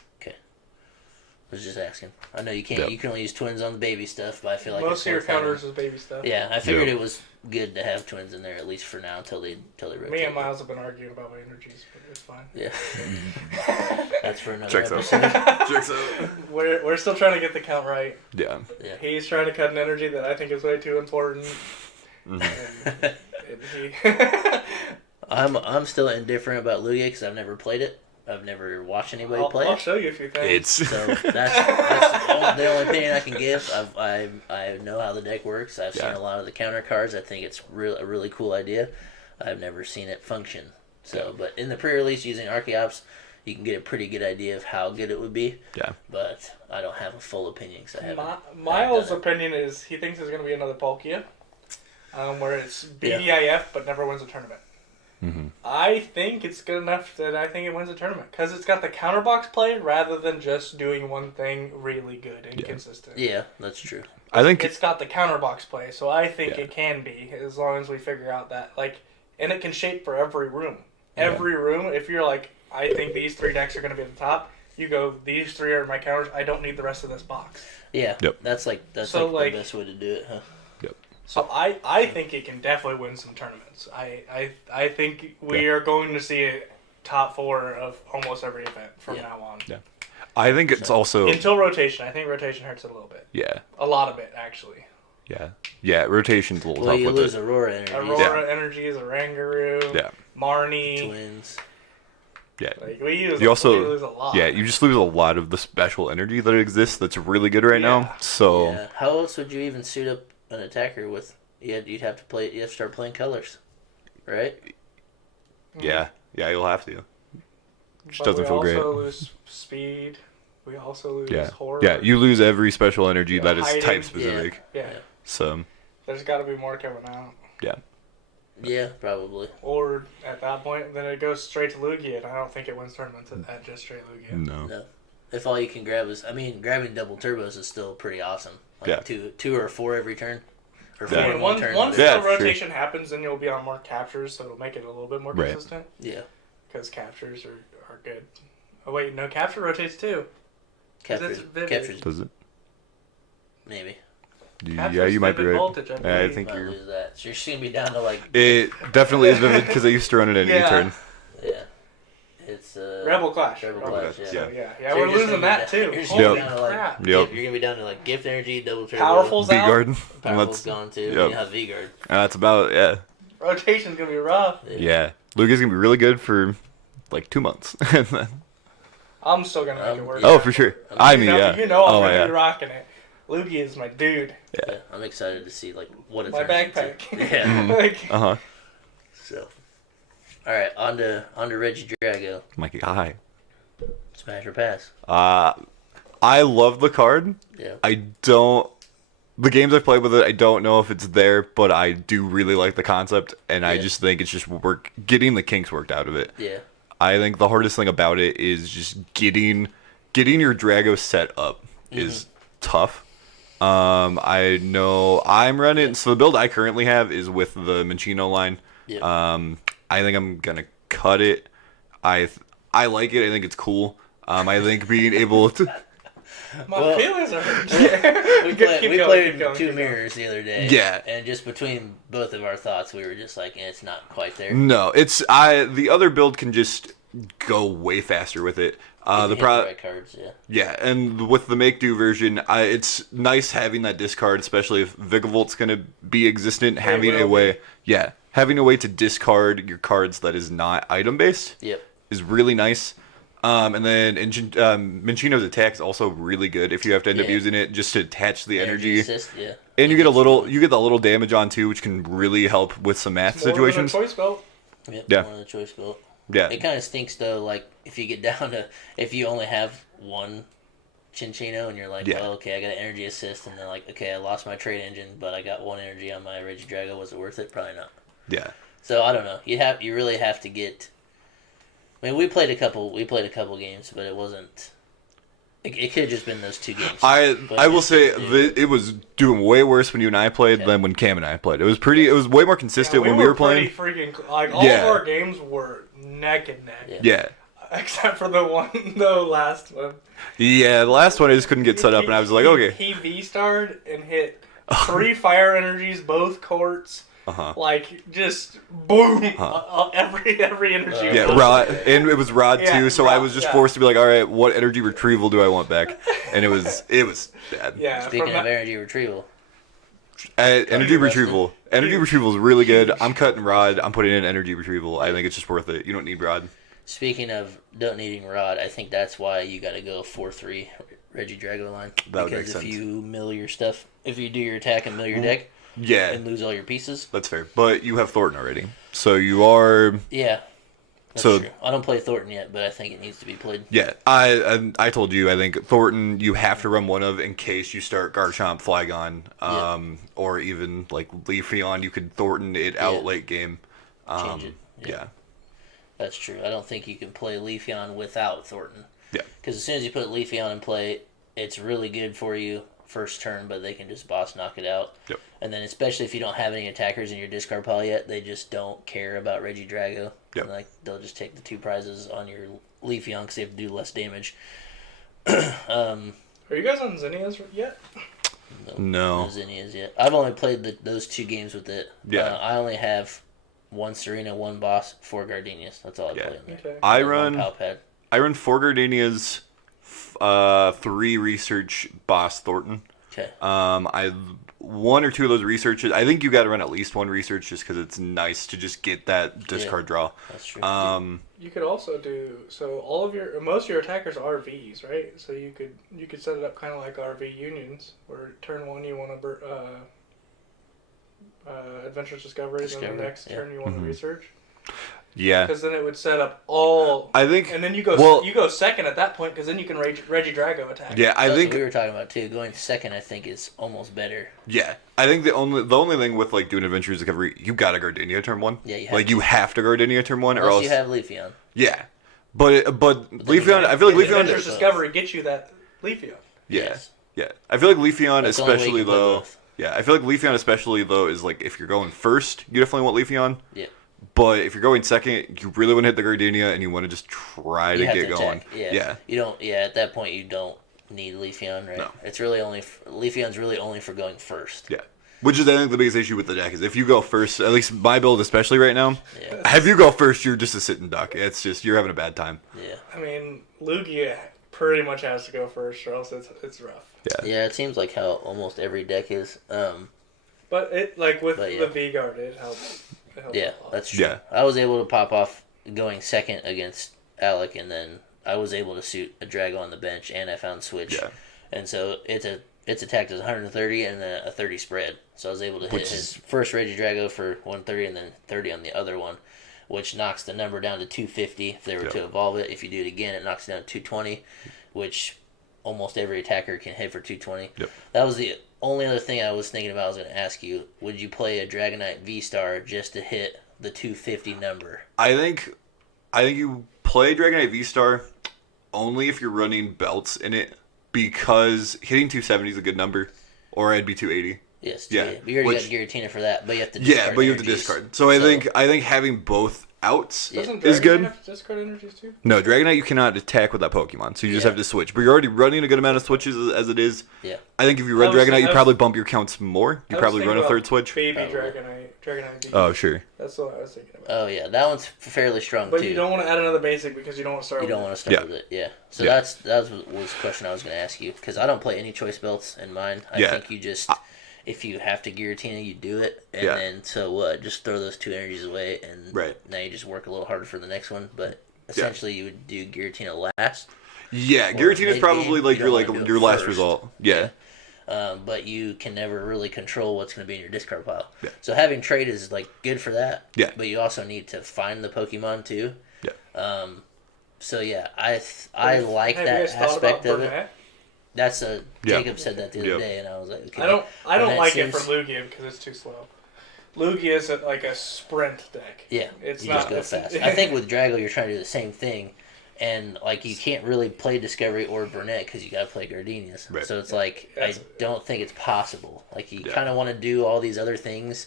I was just asking. I know you can't. Yep. You can only use twins on the baby stuff, but I feel like Most it's of your worth having- counters was baby stuff. Yeah, I figured Yep. it was good to have twins in there at least for now until they rotate. Me and Miles have been arguing about my energies, but it's fine. Yeah. That's for another Checks out. episode. Checks out. We're still trying to get the count right. Yeah. Yeah. He's trying to cut an energy that I think is way too important. Mhm. I'm still indifferent about Lugia because I've never played it. I've never watched anybody play I'll it. show you a few things. It's So that's the only opinion I can give. I know how the deck works. I've seen Yeah. a lot of the counter cards. I think it's a really cool idea. I've never seen it function. So, but in the pre-release using Archeops, you can get a pretty good idea of how good it would be. Yeah. But I don't have a full opinion because I haven't. Miles' done it. opinion is he thinks there's going to be another Palkia, where it's BDIF but never wins a tournament. Mhm. I think it's good enough that I think it wins a tournament because it's got the counterbox play rather than just doing one thing really good and consistent. Yeah, that's true. I think It's got the counterbox play, so I think Yeah. it can be as long as we figure out that and it can shape for every room. Every room, if you're like, I think these three decks are going to be at the top. You go, these three are my counters. I don't need the rest of this box. Yeah. Yep. That's So, the best way to do it, huh? So I think it can definitely win some tournaments. I think we are going to see a top 4 of almost every event from now on. Yeah. I think it's also Until rotation. I think rotation hurts it a little bit. yeah. A lot of it, actually. Yeah. Rotation's a little Well, tough you with lose it. Aurora energy. Aurora Energies, a Rangaroo, Yeah. Marnie. Twins. Yeah. We You also lose a lot. yeah, you just lose a lot of the special energy that exists that's really good right now. So Yeah. How else would you even suit up an attacker with? You'd have to start playing colors, right? yeah, you'll have to. Just But doesn't feel we great. also lose speed. We also lose Yeah. horror. Yeah, you lose every special energy that is hiding. type specific. Yeah. So There's got to be more coming out. Yeah, probably. Or at that point, then it goes straight to Lugia, and I don't think it wins tournaments at just straight Lugia. no. No. If all you can grab is, grabbing double turbos is still pretty awesome. Like two or 4 every turn, or 4 Yeah. in one turn. Once Yeah, the sure. rotation happens, then you'll be on more captures, so it'll make it a little bit more Right. consistent. Yeah, Because captures are good. Oh wait, no, capture rotates too. captures, It's vivid. captures, Does it? maybe. Captures Yeah, you might be vivid right. voltage, I Yeah, I believe. think Might you're. lose that. So you're just gonna be down to like It definitely is vivid because I used to run it any Yeah. turn. yeah. It's Rebel Clash. Rebel Rebel Clash, Clash. yeah. So, yeah, So we're you're just losing gonna be that down- too. You're just Holy gonna be Yep. down to like crap. Yep. You're gonna be down to like gift energy, double turbo. Powerful's V out. guard. And Powerful's that's gone too. yep. And you have V guard. that's about yeah. Rotation's gonna be rough. Yeah. Lugia's gonna be really good for like 2 months. And then- I'm still gonna make it work. oh, for sure. I mean, yeah. You know I'm oh, gonna yeah. be rocking it. Lugia is my dude. Yeah, I'm excited to see like what it My turns into. backpack. Yeah. Like, Uh huh. So, All right, on to Regidrago. Mikey, hi. Smash or pass? I love the card. Yeah. The games I've played with it, I don't know if it's there, but I do really like the concept, and I just think it's just getting the kinks worked out of it. Yeah. I think the hardest thing about it is just getting your Drago set up is tough. I know I'm running, so the build I currently have is with the Minccino line. Yep. I think I'm gonna cut it. I like it. I think it's cool. I think being able to. My feelings are hurt. We played two mirrors the other day. Yeah. And just between both of our thoughts, we were just like, it's not quite there. No, the other build can just go way faster with it. The right cards, yeah, and with the make do version, it's nice having that discard, especially if Vigavolt's gonna be existent. Having a way to discard your cards that is not item based. Yep. Is really nice. And then Minccino's attack is also really good if you have to end up using it just to attach the energy. Assist, yeah. And you get that little damage on too, which can really help with some math situations. More than a choice belt. Yep, Yeah. More than a choice belt. Yeah. It kind of stinks though, like if you get down to if you only have one Cinccino and you're like, well, okay, I got an energy assist, and then like, okay, I lost my trade engine, but I got one energy on my Regidrago. Was it worth it? Probably not. Yeah. So I don't know. You really have to get. I mean, we played a couple games, but it wasn't. It could have just been those two games. I will say it was doing way worse when you and I played than when Cam and I played. It was way more consistent when we were playing. Freaking, like all of our games were neck and neck. Yeah. Except for the last one. Yeah, the last one I just couldn't get set up, and I was like, okay. He V-starred and hit 3 fire energies, both courts. Like just boom, every energy. Yeah, Rod, and it was Rod too. So I was just forced to be like, all right, what energy retrieval do I want back? And it was bad. Yeah. Speaking of energy retrieval, energy retrieval is really good. I'm cutting Rod. I'm putting in energy retrieval. I think it's just worth it. You don't need Rod. Speaking of don't needing Rod, I think that's why you got to go 4-3 Regidrago line. That would make because sense. if you mill your stuff, if you do your attack and mill your deck. Yeah. And lose all your pieces. That's fair. But you have Thornton already. So you are... Yeah. That's true. I don't play Thornton yet, but I think it needs to be played. Yeah. I told you, I think Thornton you have to run one of in case you start Garchomp, Flygon, or even like Leafeon. You could Thornton it out late game. Change it. Yeah. That's true. I don't think you can play Leafeon without Thornton. Yeah. Because as soon as you put Leafeon in play, it's really good for you first turn, but they can just boss knock it out. Yep. And then especially if you don't have any attackers in your discard pile yet, they just don't care about Regidrago. Yep. And, like they'll just take the 2 prizes on your Leafeon because they have to do less damage. Are you guys on Zinnias yet? No Zinnias yet. I've only played those 2 games with it. Yeah. I only have 1 Serena, 1 boss, 4 Gardenias. That's all I play in there. Okay. I run 4 Gardenias, 3 research boss Thornton. Okay. I 1 or 2 of those researches. I think you got to run at least 1 research just because it's nice to just get that discard draw. That's true. You could also do most of your attackers are Vs, right? So you could set it up kind of like RV unions, where turn 1 you want to Adventurous Discovery, and then the next turn you want to research. Yeah. Because then it would set up all. I think. And then you go second at that point, because then you can Regidrago attack. Yeah, I think what we were talking about too. Going second, I think, is almost better. Yeah, I think the only thing with like doing Adventurous Discovery, you got to Gardenia turn 1. Yeah, you have to Gardenia turn 1, Unless or else you have Leafeon. Yeah, but Leafeon, I feel like Leafeon. Adventurous Discovery gets you that Leafeon. Yeah, Yes. yeah. I feel like Leafeon, That's the only way especially you can play though. both. Yeah, I feel like Leafeon, especially though, is like if you're going first, you definitely want Leafeon. Yeah. But if you're going second, you really want to hit the Gardenia, and you want to just try to get going. Yeah. You don't. Yeah. At that point, you don't need Leafeon, right? No. It's really Leafeon's really only for going first. Yeah. Which is, I think, the biggest issue with the deck is if you go first, at least my build especially right now, Yeah. if you go first, you're just a sitting duck. It's just, you're having a bad time. Yeah. I mean, Lugia pretty much has to go first, or else it's rough. Yeah. It seems like how almost every deck is. But it with the V-Guard, it helps. Yeah, that's true. Yeah. I was able to pop off going second against Alec, and then I was able to shoot a Drago on the bench, and I found Switch. Yeah. And so it's attacked as 130 and then a 30 spread. So I was able to hit his first Regidrago for 130 and then 30 on the other one. which knocks the number down to 250 if they were to evolve it. If you do it again, it knocks it down to 220, which almost every attacker can hit for 220. Yep. That was the only other thing I was thinking about. I was going to ask you, would you play a Dragonite V-Star just to hit the 250 number? I think you play Dragonite V-Star only if you're running belts in it, because hitting 270 is a good number, or I'd be 280. Yes, yeah. But you already got Giratina for that, but you have to discard but you have to energies. discard. So I think having both outs Doesn't is Dragonite good. have to discard energies too? No, Dragonite you cannot attack with that Pokemon, so you just have to switch. But you're already running a good amount of switches as it is. Yeah. I think if you run Dragonite, you probably bump your counts more. You probably run a third switch. Baby Dragonite V. Oh, sure. That's what I was thinking about. Oh, yeah. That one's fairly strong, But too. you don't want to add another basic because you don't want to start You with don't want to start with it, yeah. So that was the question I was going to ask you, because I don't play any choice belts in mine. I think you just, if you have to Giratina, you do it, and then so what? Just throw those 2 energies away, and now you just work a little harder for the next one. But essentially, you would do Giratina last. Yeah, Giratina is probably like your last first. result. Yeah. But you can never really control what's going to be in your discard pile. Yeah. So having trade is like good for that. Yeah. But you also need to find the Pokemon too. Yeah. So yeah, I like that aspect of it. That's Jacob said that the other day, and I was like, okay. I don't like it for Lugia because it's too slow. Lugia is like a sprint deck. Yeah, it's you not just go fast. I think with Drago, you're trying to do the same thing, and like you can't really play Discovery or Burnett because you got to play Gardenias. Right. So it's like I don't think it's possible. Like you kind of want to do all these other things,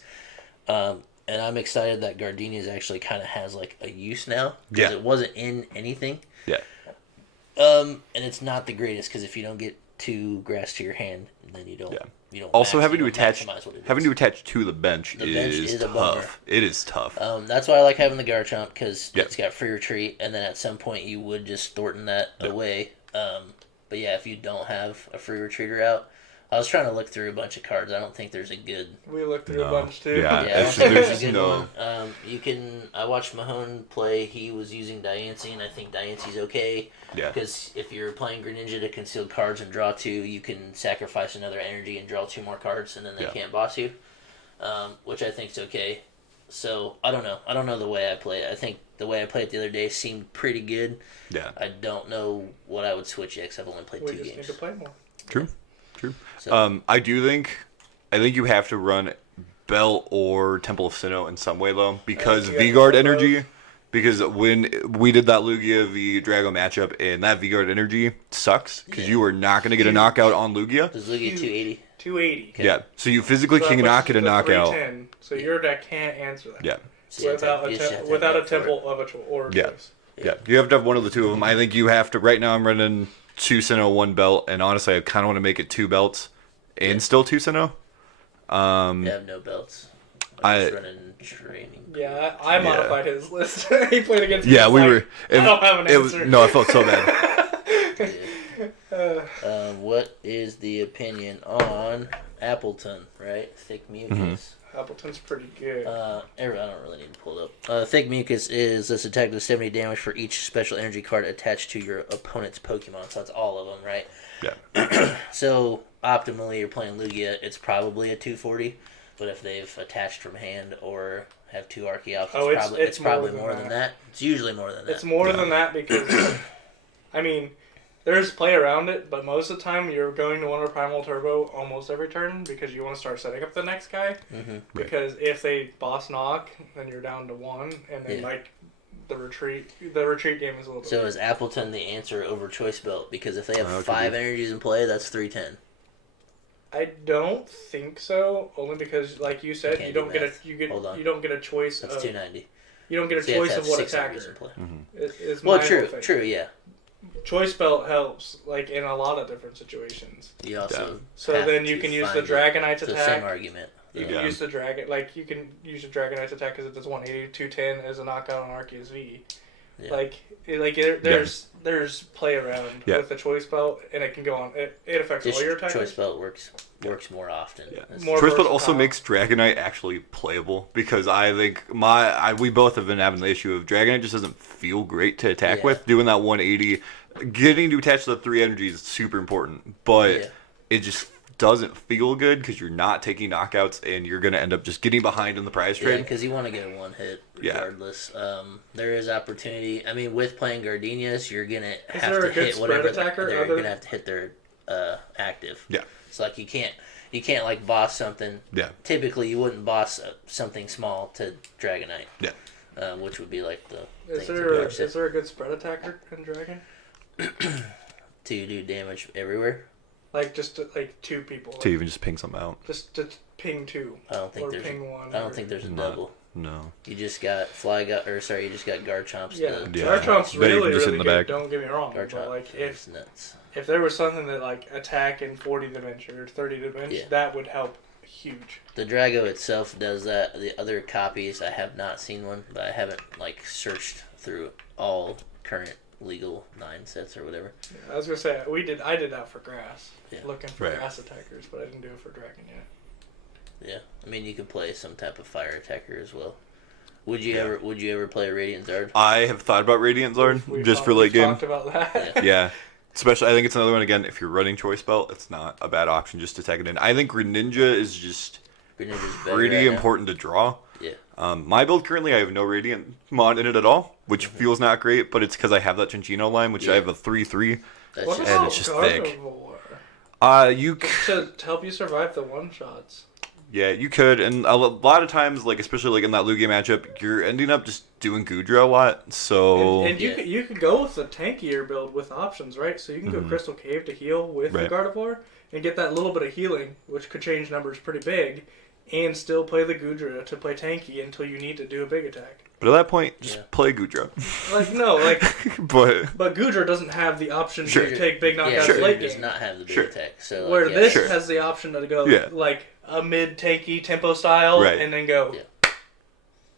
and I'm excited that Gardenias actually kind of has like a use now because it wasn't in anything. Yeah. And it's not the greatest because if you don't get 2 grass to your hand, then you don't. You don't. Also, having to attach to the bench is a bummer. tough. It is tough. That's why I like having the Garchomp because it's got free retreat, and then at some point you would just Thornton that away. But yeah, if you don't have a free retreater out, I was trying to look through a bunch of cards. I don't think there's a good. We looked through a bunch too. Yeah, I don't there's think there's a good no. one. You can. I watched Mahone play. He was using Diancie, and I think Diancie's okay. Yeah. Because if you're playing Greninja to conceal cards and draw 2, you can sacrifice another energy and draw 2 more cards, and then they can't boss you. Which I think's okay. So I don't know. I don't know the way I play it. I think the way I played it the other day seemed pretty good. Yeah. I don't know what I would switch yet because I've only played 2 games. We just need to play more. True. So, I think you have to run Bell or Temple of Sinnoh in some way though, because V-Guard energy. Because when we did that Lugia v Drago matchup, and that V-Guard energy sucks because you are not going to get a knockout on Lugia. Does Lugia 280? 280. Okay. Yeah, so you physically cannot get a knockout. So your deck can't answer that. Yeah. So without a Temple of a choice. Yeah, you have to have one of the 2 of them. I think you have to. Right now, I'm running 2 Sinnoh, 1 belt, and honestly, I kind of want to make it 2 belts and still 2 Sinnoh. I have no belts. I'm just running training. Yeah, I modified his list. He played against me. Yeah, we were. I don't have an answer. No, I felt so bad. What is the opinion on Appleton, right? Thick mucus. Mm-hmm. Appleton's pretty good. I don't really need to pull it up. Thick mucus is this attack does 70 damage for each special energy card attached to your opponent's Pokemon. So that's all of them, right? Yeah. So optimally, you're playing Lugia. It's probably a 240, but if they've attached from hand or have 2 Archeops, it's probably more than that. It's usually more than that. It's more than that because, I mean, there's play around it, but most of the time you're going to Wonder Primal Turbo almost every turn because you want to start setting up the next guy. Mm-hmm. Because if they boss knock, then you're down to 1, and then the retreat game is a little bit. So is Appleton the answer over Choice Belt? Because if they have 5 energies in play, that's 310. I don't think so. Only because, like you said, you don't get a choice. That's 290. You don't get a choice of what attacker. Well, true, yeah. Choice belt helps, like in a lot of different situations. You also so then you can use the Dragonite's attack. The same argument. You can use the Dragon, like you can use the Dragonite's attack because it does 180, 210 as a knockout on Arceus V. Yeah. There's play around with the choice belt, and it can go on. It affects all your attackers. Choice belt works more often. Yeah. Choice belt also makes Dragonite actually playable because I think we both have been having the issue of Dragonite just doesn't feel great to attack with. Doing that 180, getting to attach to the 3 energies is super important, but it just doesn't feel good because you're not taking knockouts and you're going to end up just getting behind in the prize Yeah, trade. because you want to get a one hit Yeah. regardless. There is opportunity. I mean, with playing Gardenias, you're gonna Is have there to a good hit spread whatever attacker you're other- gonna have to hit their active. Yeah. So like you can't like boss something. Yeah. Typically, you wouldn't boss something small to Dragonite. Yeah. Which would be like the Is thing there a good spread attacker in Dragon? to do damage everywhere. Like just like two people. To even just ping something out. Just to ping two. I don't think or there's. ping one. I don't think there's a double. No. You just got you just got Garchomp's. Yeah, Yeah. Garchomp's Then you really can just sit really in the good. back. Don't get me wrong. Garchomp But like is nuts. if there was something that like attack in 40 dimension or 30 dimension, Yeah. that would help huge. The Drago itself does that. The other copies, I have not seen one, but I haven't like searched through all current legal 9 sets or whatever. Yeah, I was gonna say I did that for grass, Yeah. looking for Right. grass attackers, but I didn't do it for dragon yet. Yeah, I mean you could play some type of fire attacker as well. Would you ever play a Radiant Zard? I have thought about Radiant Zard We've just for late game. talked about that. Yeah. Especially, I think it's another one, again, if you're running Choice Belt, it's not a bad option just to tag it in. I think Greninja is just Greninja's better pretty right now. important to draw. Yeah. My build currently, I have no Radiant mod in it at all, which feels not great, but it's because I have that Chinchino line, which I have a 3/3. That's What just, And about it's just thick. Gardevoir? You To help you survive the one shots. Yeah, you could, and a lot of times, like especially like in that Lugia matchup, you're ending up just doing Gudra a lot. So And you could go with the tankier build with options, right? So you can go Crystal Cave to heal with Right. the Gardevoir and get that little bit of healing, which could change numbers pretty big, and still play the Gudra to play tanky until you need to do a big attack. but at that point, just Yeah. play Gudra. Like no, like but Gudra doesn't have the option Sure. to take big knockouts yeah, late does game. not have the big Sure. attack. So Where like, yeah, this Sure. has the option to go Yeah. like a mid tanky tempo style Right. and then go Yeah.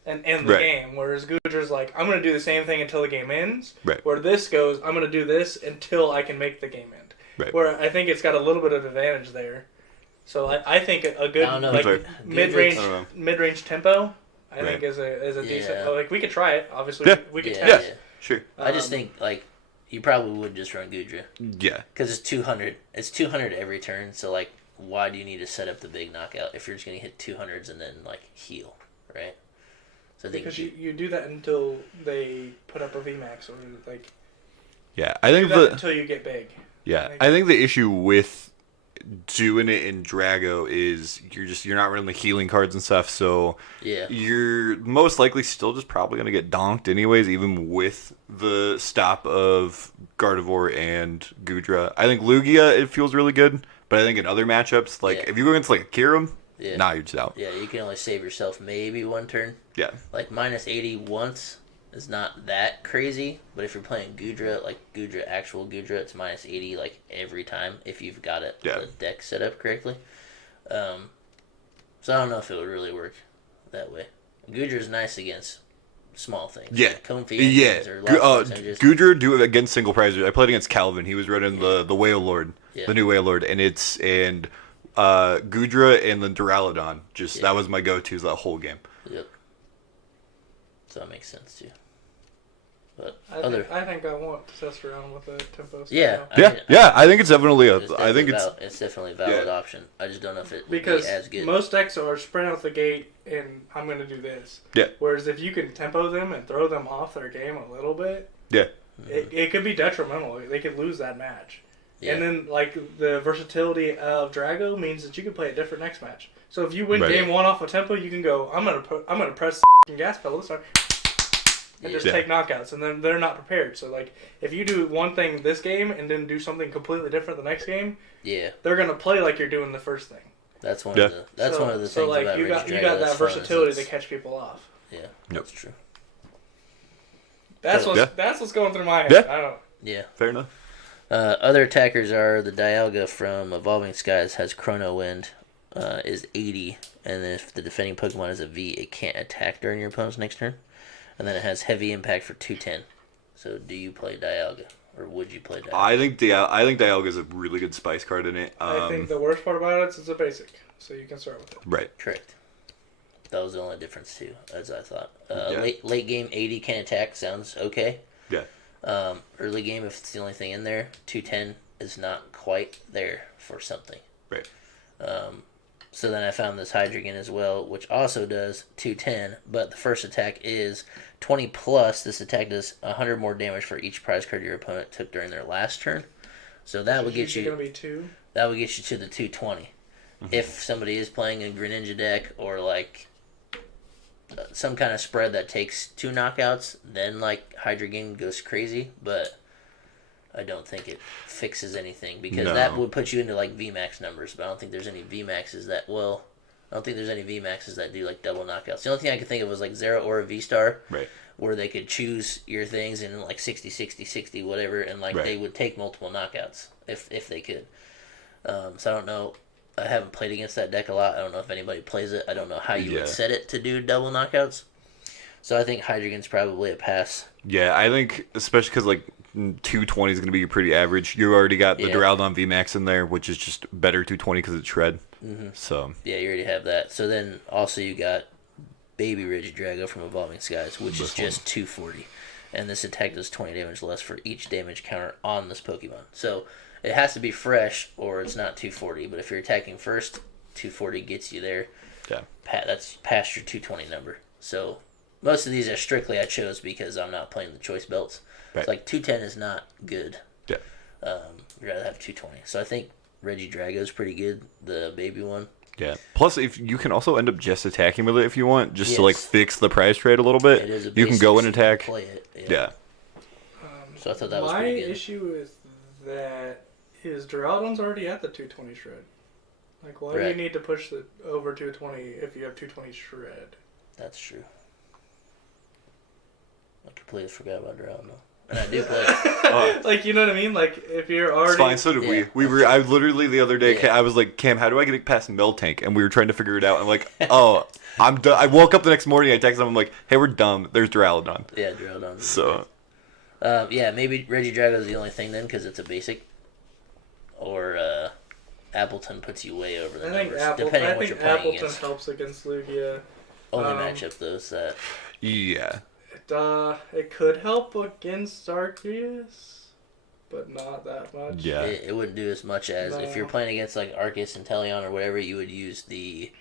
and end the Right. game. Whereas Gudra's like, I'm gonna do the same thing until the game ends. Right. Where this goes, I'm gonna do this until I can make the game end. Right. Where I think it's got a little bit of advantage there. So I think a good I don't know. like Sorry. mid-range I don't know. mid-range tempo, I Right. think is a decent. Yeah. Like we could try it. Obviously, Yeah. we could Yeah, test. yeah. sure, I just think like you probably would just run Gudra yeah, because it's 200. It's 200 every turn. So like, why do you need to set up the big knockout if you're just gonna hit 200s and then like heal, right? So I think Because you do that until they put up a VMAX or like yeah. I do think that until you get big. yeah. I think the issue with doing it in Drago is you're not running the healing cards and stuff, so yeah. you're most likely still just probably gonna get donked anyways, even with the stop of Gardevoir and Gudra. I think Lugia it feels really good, but I think in other matchups, like Yeah. if you go against like a Kirim, Yeah. nah, you're just out. Yeah, you can only save yourself maybe one turn. Yeah, Like minus 80 once is not that crazy, but if you're playing Gudra, like Gudra, actual Gudra, it's minus 80 like every time if you've got it Yeah. the deck set up correctly. So I don't know if it would really work that way. Gudra's nice against small things. Yeah. Like Comfy yeah. engines or lost engines. Gudra do it against single prizes. I played against Calvin. He was running the Whale Lord, Yeah. the new Whale Lord, and Gudra and the Duraludon. Just Yeah. that was my go-tos that whole game. Yep. So that makes sense too. But I think I want to test around with a tempo. Yeah. style. I think it's definitely a. it's I think it's it's definitely a valid yeah. option. I just don't know if it would Because be as good. most decks are sprint out the gate and I'm going to do this. Yeah. Whereas if you can tempo them and throw them off their game a little bit, yeah. it could be detrimental. They could lose that match. Yeah. And then like the versatility of Drago means that you can play a different next match. So if you win Right. game one off a tempo, you can go, I'm gonna press the gas pedal this time and just Yeah. take knockouts, and then they're not prepared. So like if you do one thing this game and then do something completely different the next game, Yeah. they're gonna play like you're doing the first thing. That's one Yeah. of the that's so, one of the so things like about you got Regidrago that that's fun is versatility to it's- catch people off. Yeah, Yep. that's true. That's Yeah. what's going through my head. Yeah. I don't. Yeah. Fair enough. Other attackers are the Dialga from Evolving Skies has Chrono Wind, is 80, and then if the defending Pokemon is a V, it can't attack during your opponent's next turn, and then it has Heavy Impact for 210. So do you play Dialga, or would you play Dialga? I think Dialga is a really good spice card in it. I think the worst part about it is it's a basic, so you can start with it. Right. Correct. That was the only difference too, as I thought. Yeah. Late game 80 can attack sounds okay. Yeah. Early game, if it's the only thing in there, 210 is not quite there for something. Right. So then I found this Hydreigon as well, which also does 210, but the first attack is 20 plus. This attack does 100 more damage for each prize card your opponent took during their last turn. So that would get you. Gonna be 2. That would get you to the 220. If somebody is playing a Greninja deck or like some kind of spread that takes 2 knockouts, then like Hydreigon goes crazy, but I don't think it fixes anything because that would put you into like VMAX numbers, but I don't think there's any VMAXs that I don't think there's any VMAXs that do like double knockouts. The only thing I could think of was like Zera or a V-Star, Right. where they could choose your things in like 60, 60, 60, whatever, and like they would take multiple knockouts if they could. So I don't know. I haven't played against that deck a lot. I don't know if anybody plays it. I don't know how you would set it to do double knockouts. So I think Hydreigon's probably a pass. Yeah, I think especially because like 220 is going to be pretty average. You already got the Duraludon VMAX in there, which is just better 220 because it's shred. So yeah, you already have that. So then also you got Baby Regidrago from Evolving Skies, which is just 240, and this attack does 20 damage less for each damage counter on this Pokemon. So it has to be fresh, or it's not 240. But if you're attacking first, 240 gets you there. Yeah, that's past your 220 number. So most of these are strictly I chose because I'm not playing the choice belts. Right. It's like 210 is not good. Yeah. You'd rather have 220. So I think Regidrago is pretty good, the baby one. Yeah. Plus, if you can also end up just attacking with it if you want, just to like fix the prize trade a little bit. It is a you can go and attack. Play it. Yeah. So I thought that was pretty good. My issue with that is Duraludon's already at the 220 shred. Like, why do you need to push it over 220 if you have 220 shred? That's true. I completely forgot about Duraludon. And I do play. Like, you know what I mean? Like, if you're already... It's fine, so did we. I literally the other day, I was like, Cam, how do I get past Miltank? And we were trying to figure it out. I'm like, oh, I'm done. I woke up the next morning, I texted him, I'm like, hey, we're dumb. There's Duraludon. Yeah, Duraludon. So... maybe Regidrago is the only thing then, because it's a basic. Or Appleton puts you way over the numbers, depending on what you're playing Appleton against. helps against Lugia. Only matchup, though, is that... Yeah. It could help against Arceus, but not that much. Yeah. It wouldn't do as much as if you're playing against like Arceus and Teleon or whatever. You would use the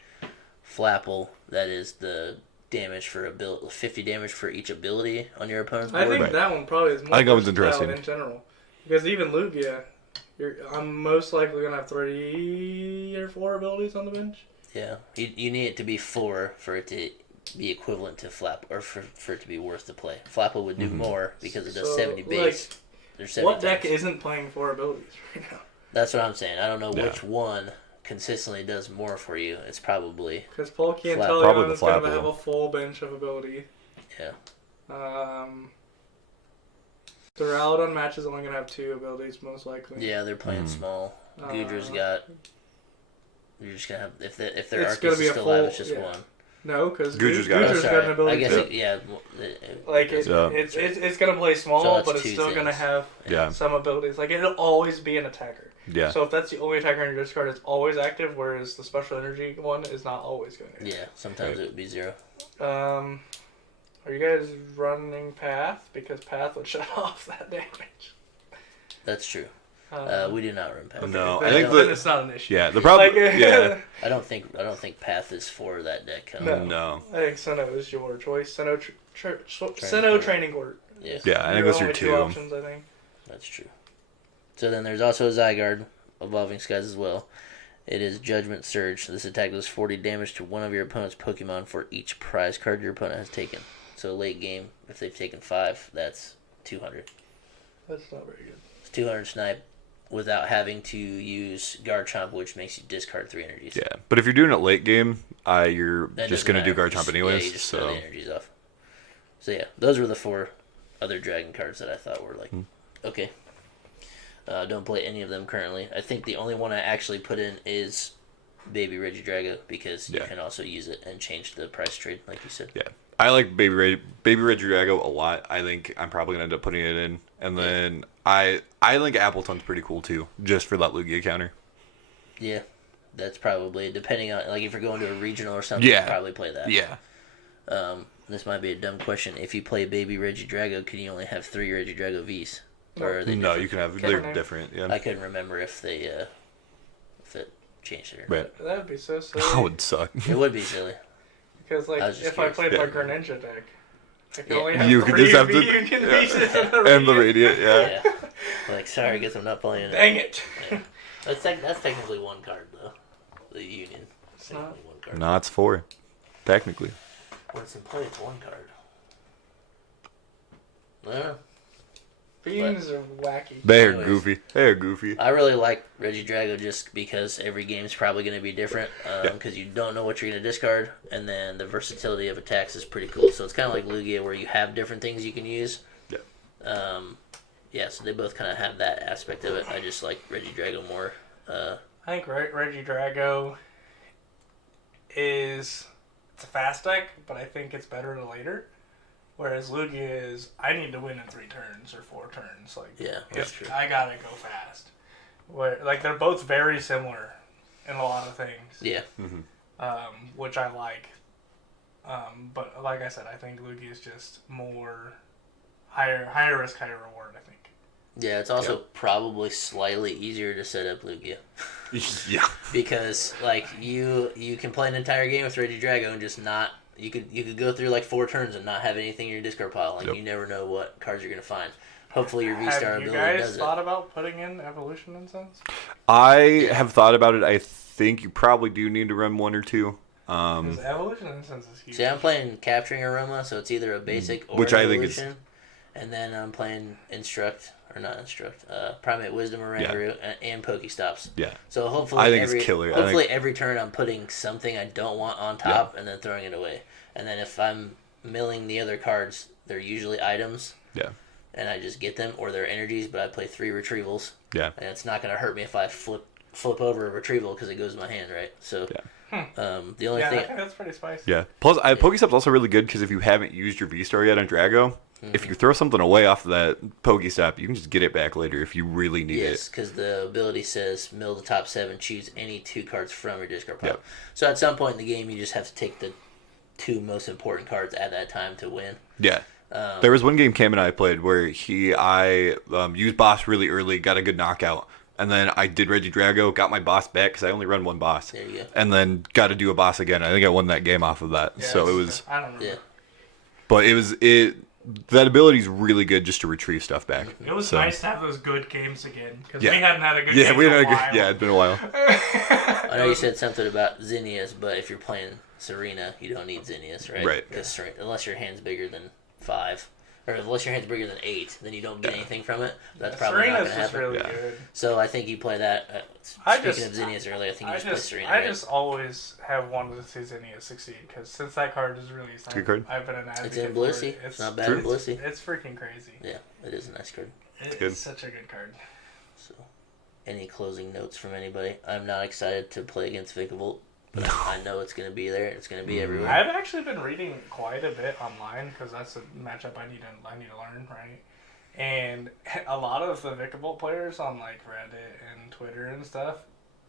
Flapple. That is the damage for 50 damage for each ability on your opponent's board. I think that one probably is more I think that one's interesting in general, because even Lugia, I'm most likely gonna have 3 or 4 abilities on the bench. Yeah, you need it to be 4 for it to be equivalent to Flap, or for it to be worth to play. Flapple would do more because it does 70 base. Like, There's 70 what deck times. isn't playing 4 abilities right now? That's what I'm saying. I don't know which one consistently does more for you. It's probably because Paul can't Flap. tell Probably you the is going to Flapple. have a full bench of ability. Yeah. Duraludon match is only going to have 2 abilities most likely. Yeah, they're playing small. Gudra's got. You're just gonna have if their It's Arceus gonna be is a still full- alive, it's just yeah. one. No, because Gudra's Gudra's got got an ability I guess too. Like it's going to play small, So that's but it's 2 still going to things. have some abilities. Like it'll always be an attacker. Yeah. So if that's the only attacker in your discard, it's always active, whereas the special energy one is not always going to. Yeah, sometimes it would be 0. Are you guys running Path? Because Path would shut off that damage. That's true. We do not run Path. No, Then I think it's not an issue. Yeah, the problem... I don't think Path is for that deck. No. I think Sinnoh is your choice. Sinnoh Training Court. Yeah. Yeah, I think those are only 2. 2 options, I think. That's true. So then there's also a Zygarde, Evolving Skies as well. It is Judgment Surge. This attack does 40 damage to one of your opponent's Pokemon for each prize card your opponent has taken. So late game, if they've taken 5, that's 200. That's not very good. It's 200 snipe without having to use Garchomp, which makes you discard 3 energies. Yeah, but if you're doing it late game, you're That just doesn't going to do matter. Garchomp anyways. Yeah, you just so throw the energies off. So yeah, those were the 4 other dragon cards that I thought were like, okay. Don't play any of them currently. I think the only one I actually put in is Baby Regidrago because you can also use it and change the price trade, like you said. Yeah. I like Baby Regidrago a lot. I think I'm probably going to end up putting it in. And then I think Appleton's pretty cool too, just for that Lugia counter. Yeah. That's probably, depending on, like if you're going to a regional or something, Yeah. you probably play that. Yeah. This might be a dumb question. If you play Baby Regidrago, can you only have 3 Regidrago Vs? Or are they No, different? you can have, Different they're different. Yeah. I couldn't remember if they, if it changed it or Right. That would be so silly. That would suck. not. It would be silly. Because like, I was just if I curious. played Yeah. my Greninja deck, I can Yeah. only have You could 3 just have to- Union pieces And the radiant, yeah. Yeah. Like, sorry, I guess I'm not playing it. Dang it! Yeah. That's technically one card though. The Union. It's not. Technically one card. No, it's 4. Technically. When it's in play, it's one card. I don't know. Beans are wacky. They're Anyways. goofy. They're goofy. I really like Regidrago just because every game's probably going to be different Yeah. because you don't know what you're going to discard, and then the versatility of attacks is pretty cool. So it's kind of like Lugia where you have different things you can use. Yeah. Yeah, so they both kind of have that aspect of it. I just like Regidrago more. I think Regidrago it's a fast deck, but I think it's better later. Whereas Lugia is, I need to win in 3 turns or 4 turns. Like, Yeah, that's true. I gotta go fast. Where like they're both very similar in a lot of things. Yeah. Which I like. But like I said, I think Lugia is just more higher risk, higher reward. I think. Yeah, it's also probably slightly easier to set up Lugia. Yeah. Because like you can play an entire game with Regidrago and just not you could go through like 4 turns and not have anything in your discard pile. Like you never know what cards you're gonna find. Hopefully your V-Star Have you ability guys does thought about putting in Evolution Incense? I have thought about it. I think you probably do need to run 1 or 2. Because Evolution Incense is huge. See, I'm playing Capturing Aroma, so it's either a basic or Which an I think is- Evolution. And then I'm playing Primate Wisdom Oranguru and Pokestops. Yeah. So hopefully I think it's killer. Hopefully every turn I'm putting something I don't want on top and then throwing it away. And then if I'm milling the other cards, they're usually items. Yeah. And I just get them, or they're energies, but I play 3 retrievals. Yeah. And it's not going to hurt me if I flip over a retrieval because it goes in my hand, right? So the only I thing... think that's pretty spicy. Yeah. Plus, Pokestop's also really good because if you haven't used your V-Star yet on Drago, if you throw something away off of that Pokestop, you can just get it back later if you really need Yes, it. because the ability says mill the top 7, choose any 2 cards from your discard pile. Yep. So at some point in the game, you just have to take the 2 most important cards at that time to win. Yeah. There was one game Cam and I played where I used boss really early, got a good knockout, and then I did Regidrago, got my boss back because I only run 1 boss. There you go. And then got to do a boss again. I think I won that game off of that. Yeah, So it was, I don't know. Yeah. but that ability's really good just to retrieve stuff back. It was So- nice to have those good games again because Yeah. we hadn't had a good Yeah, game we in had a a good. while. Yeah, it's been a while. I know you said something about Zinnias, but if you're playing Serena, you don't need Zinnias, right? Right. Because unless your hand's bigger than 5, or unless your hand's bigger than 8, then you don't get anything from it. That's probably not Serena's going to just happen. really Yeah. good. So I think you play that. I Speaking just- of Zinnias earlier, I think you I just play just, Serena, I right? just always have wanted to see Zinnia succeed because since that card is released, Good card. I've been an advocate It's in for Blissey. it. It's not bad True. in Blissey. It's freaking crazy. Yeah, it is a nice card. It's good. such a good card. So, any closing notes from anybody? I'm not excited to play against Vikavolt, but I know it's going to be there. It's going to be everywhere. I've actually been reading quite a bit online because that's a matchup I need to learn, right? And a lot of the Vikavolt players on like Reddit and Twitter and stuff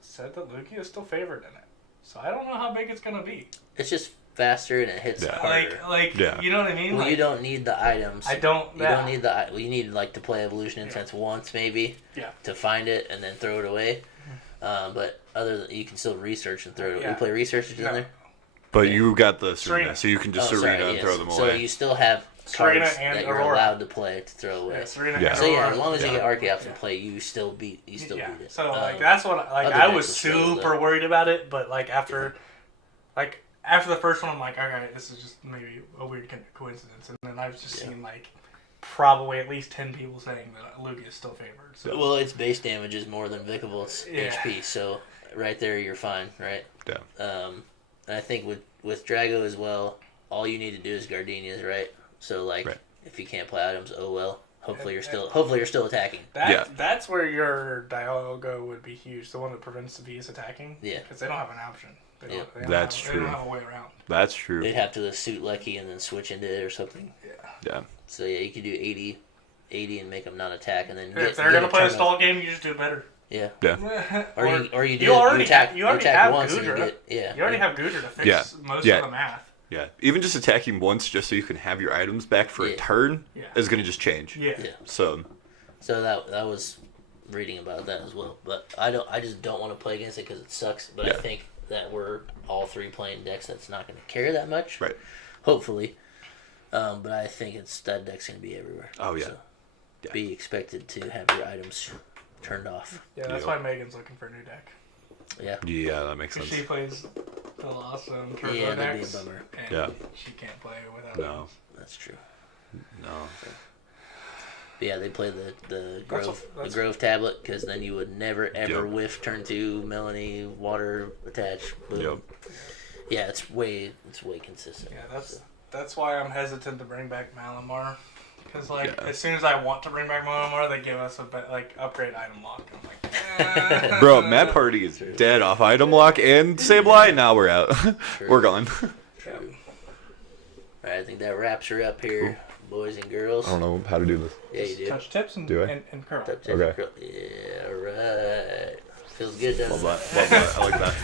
said that Lugia is still favored in it. So I don't know how big it's gonna be. It's just faster and it hits Yeah. harder. Yeah. You know what I mean? Well, Like, you don't need the items. I don't. You don't need the. Well, you need like to play Evolution Incense once maybe. Yeah. To find it and then throw it away. But you can still research and throw it. Yeah. You play research in No. there. But you got the Serena, Serena. so you can just Oh, Serena sorry, and yes. throw them So away. you still have Serena cards and that you're Aurora. allowed to play to throw away. Yeah, Serena Yeah. and So yeah, Aurora. as long as you Yeah. get Archeops in play, you still beat it. So like Um, that's what other I decks was will struggle, super though. worried about it, but like after the first one, I'm like, okay, this is just maybe a weird coincidence, and then I've just seen like probably at least 10 people saying that Lugia is still favored. So Well, its base damage is more than Vikavolt's Yeah. HP, so right there you're fine, right? Yeah. And I think with Drago as well, all you need to do is Gardenias, right? So like, Right. if you can't play items, oh well. Hopefully you're still attacking. that's where your Dialga would be huge, the one that prevents the Vs attacking. Yeah. Because they don't have an option. They don't, Yeah. they don't That's have, true. They don't have a way around. That's true. They'd have to suit Lucky and then switch into it or something. Yeah. So yeah, you could do 80 and make them not attack, and then If they're gonna play a stall game, you just do better. Yeah. Yeah. Or you do you already attack have, you already attack have once Gudra. and you get You already have Gudra to fix Yeah. most Yeah. of the math. Yeah. Even just attacking once just so you can have your items back for a Yeah. turn Yeah. is going to just change. Yeah. Yeah. So, So that was reading about that as well. But I just don't want to play against it because it sucks. But I think that we're all three playing decks that's not going to carry that much. Right. Hopefully. But I think that deck's going to be everywhere. Oh, yeah. So be expected to have your items turned off. Yeah, that's why Megan's looking for a new deck. Yeah. Yeah, that makes sense. She plays the awesome turbo Yeah, that'd be a decks. bummer. And she can't play without it. No. That's true. No. But yeah, they play the Grove that's the Grove tablet because then you would never ever whiff turn 2 Melanie water attach. Boom. Yep. Yeah, it's way consistent. Yeah, that's why I'm hesitant to bring back Malamar. Because as soon as I want to bring back Malamar, they give us a upgrade item lock. I'm like, Bro, Mad Party is dead off item lock and Sableye. Now we're out. We're gone. True. All right, I think that wraps her up here, boys and girls. I don't know how to do this. Yeah, you do. touch tips and, Do I? and curl. Touch tips Okay. and curl. Yeah, all right. Feels good, doesn't it? Love that. I like that.